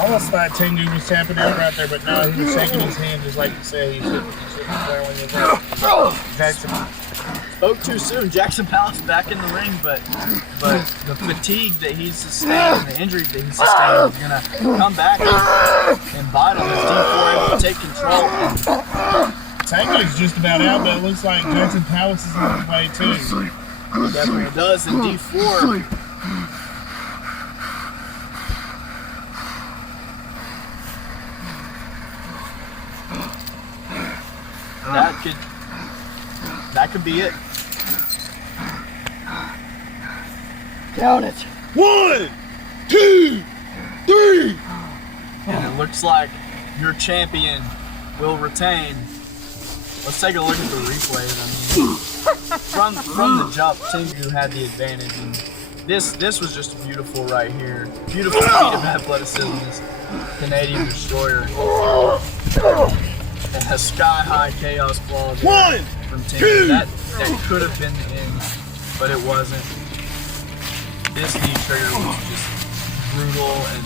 Almost thought Tengu was tapping out right there, but no, he was shaking his hand just like you said. He shouldn't flailing his hand. Jackson Spoke too soon. Jackson Palace back in the ring, but the fatigue that he's sustained, the injuries that he's sustained, is gonna come back and bite him as D4 able to take control. Tengu's just about out, but it looks like Jackson Palace is on his way too. He definitely does, and D4. That could be it. Count it. 1, 2, 3. And it looks like your champion will retain. Let's take a look at the replays. I mean, from the jump, Tengu had the advantage, and this was just beautiful right here. Beautiful feat of athleticism, this Canadian destroyer. And a sky-high Chaos Claw there from Tengu. That could have been the end, but it wasn't. This knee trigger was just brutal, and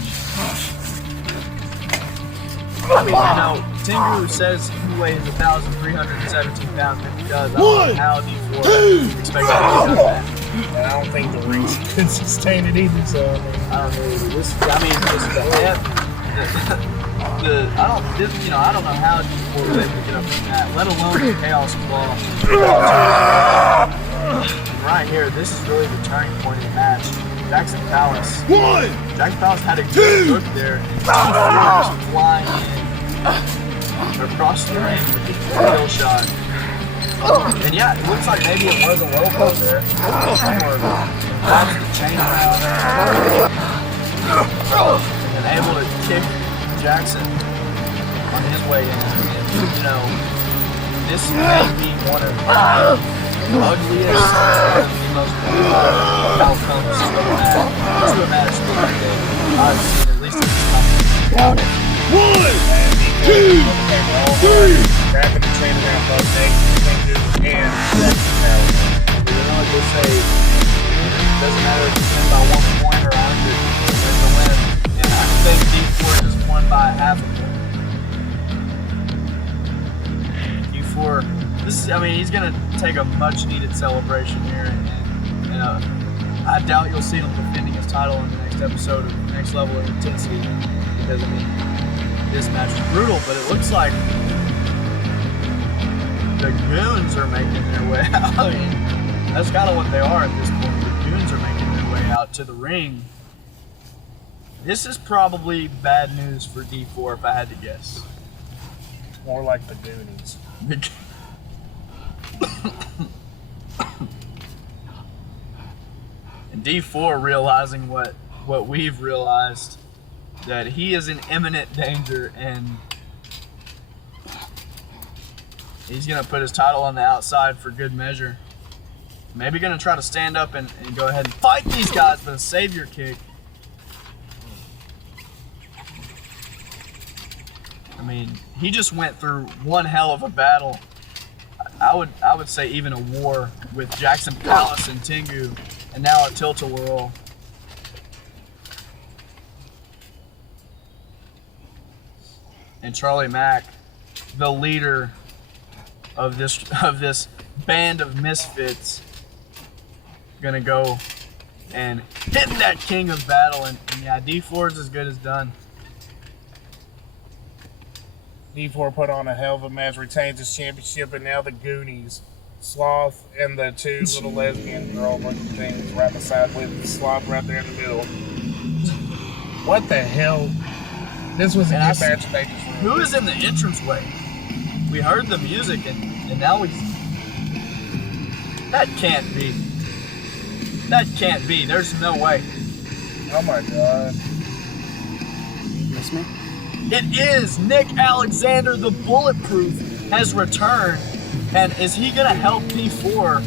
I mean, you know, Tengu says he weighs 1,317 pounds, and he does. I don't know how D4 expects him to do that. And I don't think the ring could sustain it either, so I don't know. Just the hip. I don't know how D4 was able to get up from that, let alone the Chaos Claw. Right here, this is really the turning point in the match. Jackson Palace. Jackson Palace had a good look there. D4 just flying in across the ring with the kill shot. And yeah, it looks like maybe it was a low blow there. Or wrapped the chain around and able to kick Jackson on his way in. And, you know, this may be one of the ugliest, the most outcomes to a match that I've seen, at least in this company. Count it. 1, 2, 3. wrapping the chain around both necks, Tengu and Jackson Palace. You know what they say, it doesn't matter if you win by 1 point or 100, there's a win. And I think D4 just won by half a point. D4, he's going to take a much needed celebration here, and I doubt you'll see him defending his title in the next episode of Next Level of Intensity, because this match is brutal, but it looks like the goons are making their way out. I mean, that's kind of what they are at this point. The goons are making their way out to the ring. This is probably bad news for D4 if I had to guess. More like the Goonies. And D4 realizing what we've realized, that he is in imminent danger, and he's gonna put his title on the outside for good measure. Maybe gonna try to stand up and go ahead and fight these guys with a savior kick. I mean, he just went through one hell of a battle. I would say even a war with Jackson Palace and Tengu, and now at Tilt-A-Whirl. And Charlie Mack, the leader of this band of misfits, gonna go and hit that king of battle, and yeah, D4 is as good as done. D4 put on a hell of a match, retains his championship, and now the Goonies, Sloth and the two little lesbian girl looking things right beside with the Sloth right there in the middle. What the hell? This was a good match. They just who is in the entranceway? We heard the music, and now we. That can't be. That can't be. There's no way. Oh my god. Miss me? It is Nick Alexander, the Bulletproof, has returned. And is he gonna help D4?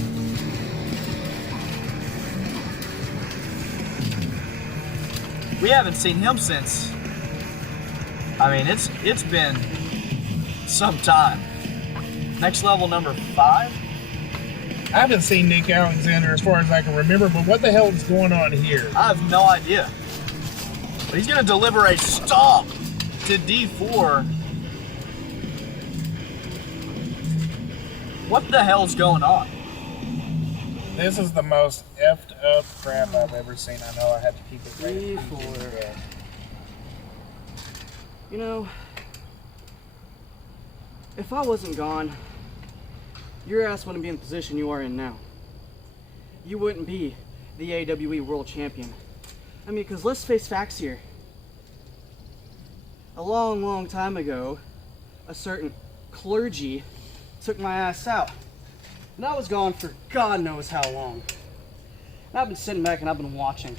We haven't seen him since. I mean, it's been some time. Next level number 5. I haven't seen Nick Alexander as far as I can remember, but what the hell is going on here? I have no idea. But he's gonna deliver a stomp to D4. What the hell's going on? This is the most effed up crap I've ever seen. I know I have to keep it ready. D4. You know, if I wasn't gone, your ass wouldn't be in the position you are in now. You wouldn't be the AWE World Champion. I mean, because let's face facts here. A long, long time ago, a certain clergy took my ass out. And I was gone for God knows how long. And I've been sitting back and I've been watching.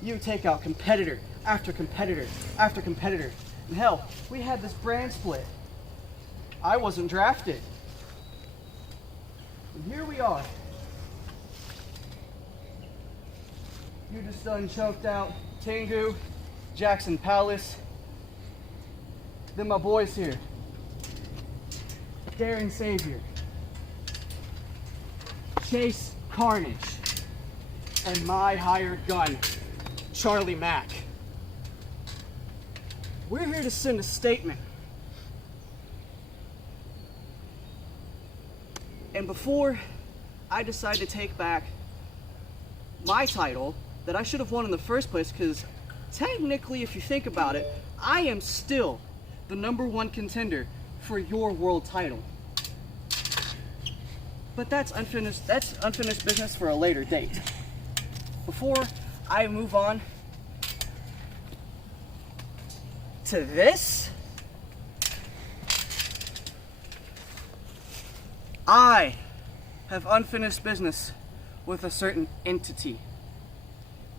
You take out competitor after competitor after competitor. And hell, we had this brand split. I wasn't drafted. And here we are. You just done choked out Tengu, Jackson Palace. Then my boys here. Daring Savior. Chase Carnage. And my hired gun, Charlie Mack. We're here to send a statement. And before I decide to take back my title that I should have won in the first place, because technically, if you think about it, I am still the #1 contender for your world title. But that's unfinished business for a later date. Before I move on to this, I have unfinished business with a certain entity.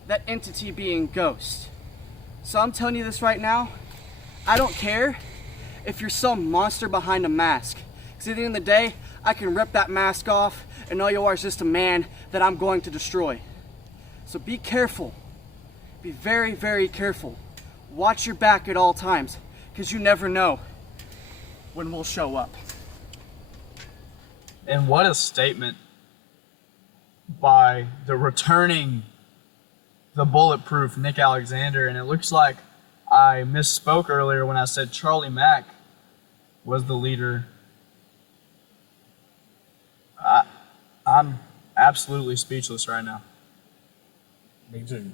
That entity being Ghost. So I'm telling you this right now, I don't care if you're some monster behind a mask. Because at the end of the day, I can rip that mask off and all you are is just a man that I'm going to destroy. So be careful. Be very, very careful. Watch your back at all times, because you never know when we'll show up. And what a statement by the returning, the Bulletproof Nick Alexander. And it looks like I misspoke earlier when I said Charlie Mack was the leader. I'm absolutely speechless right now. Me too.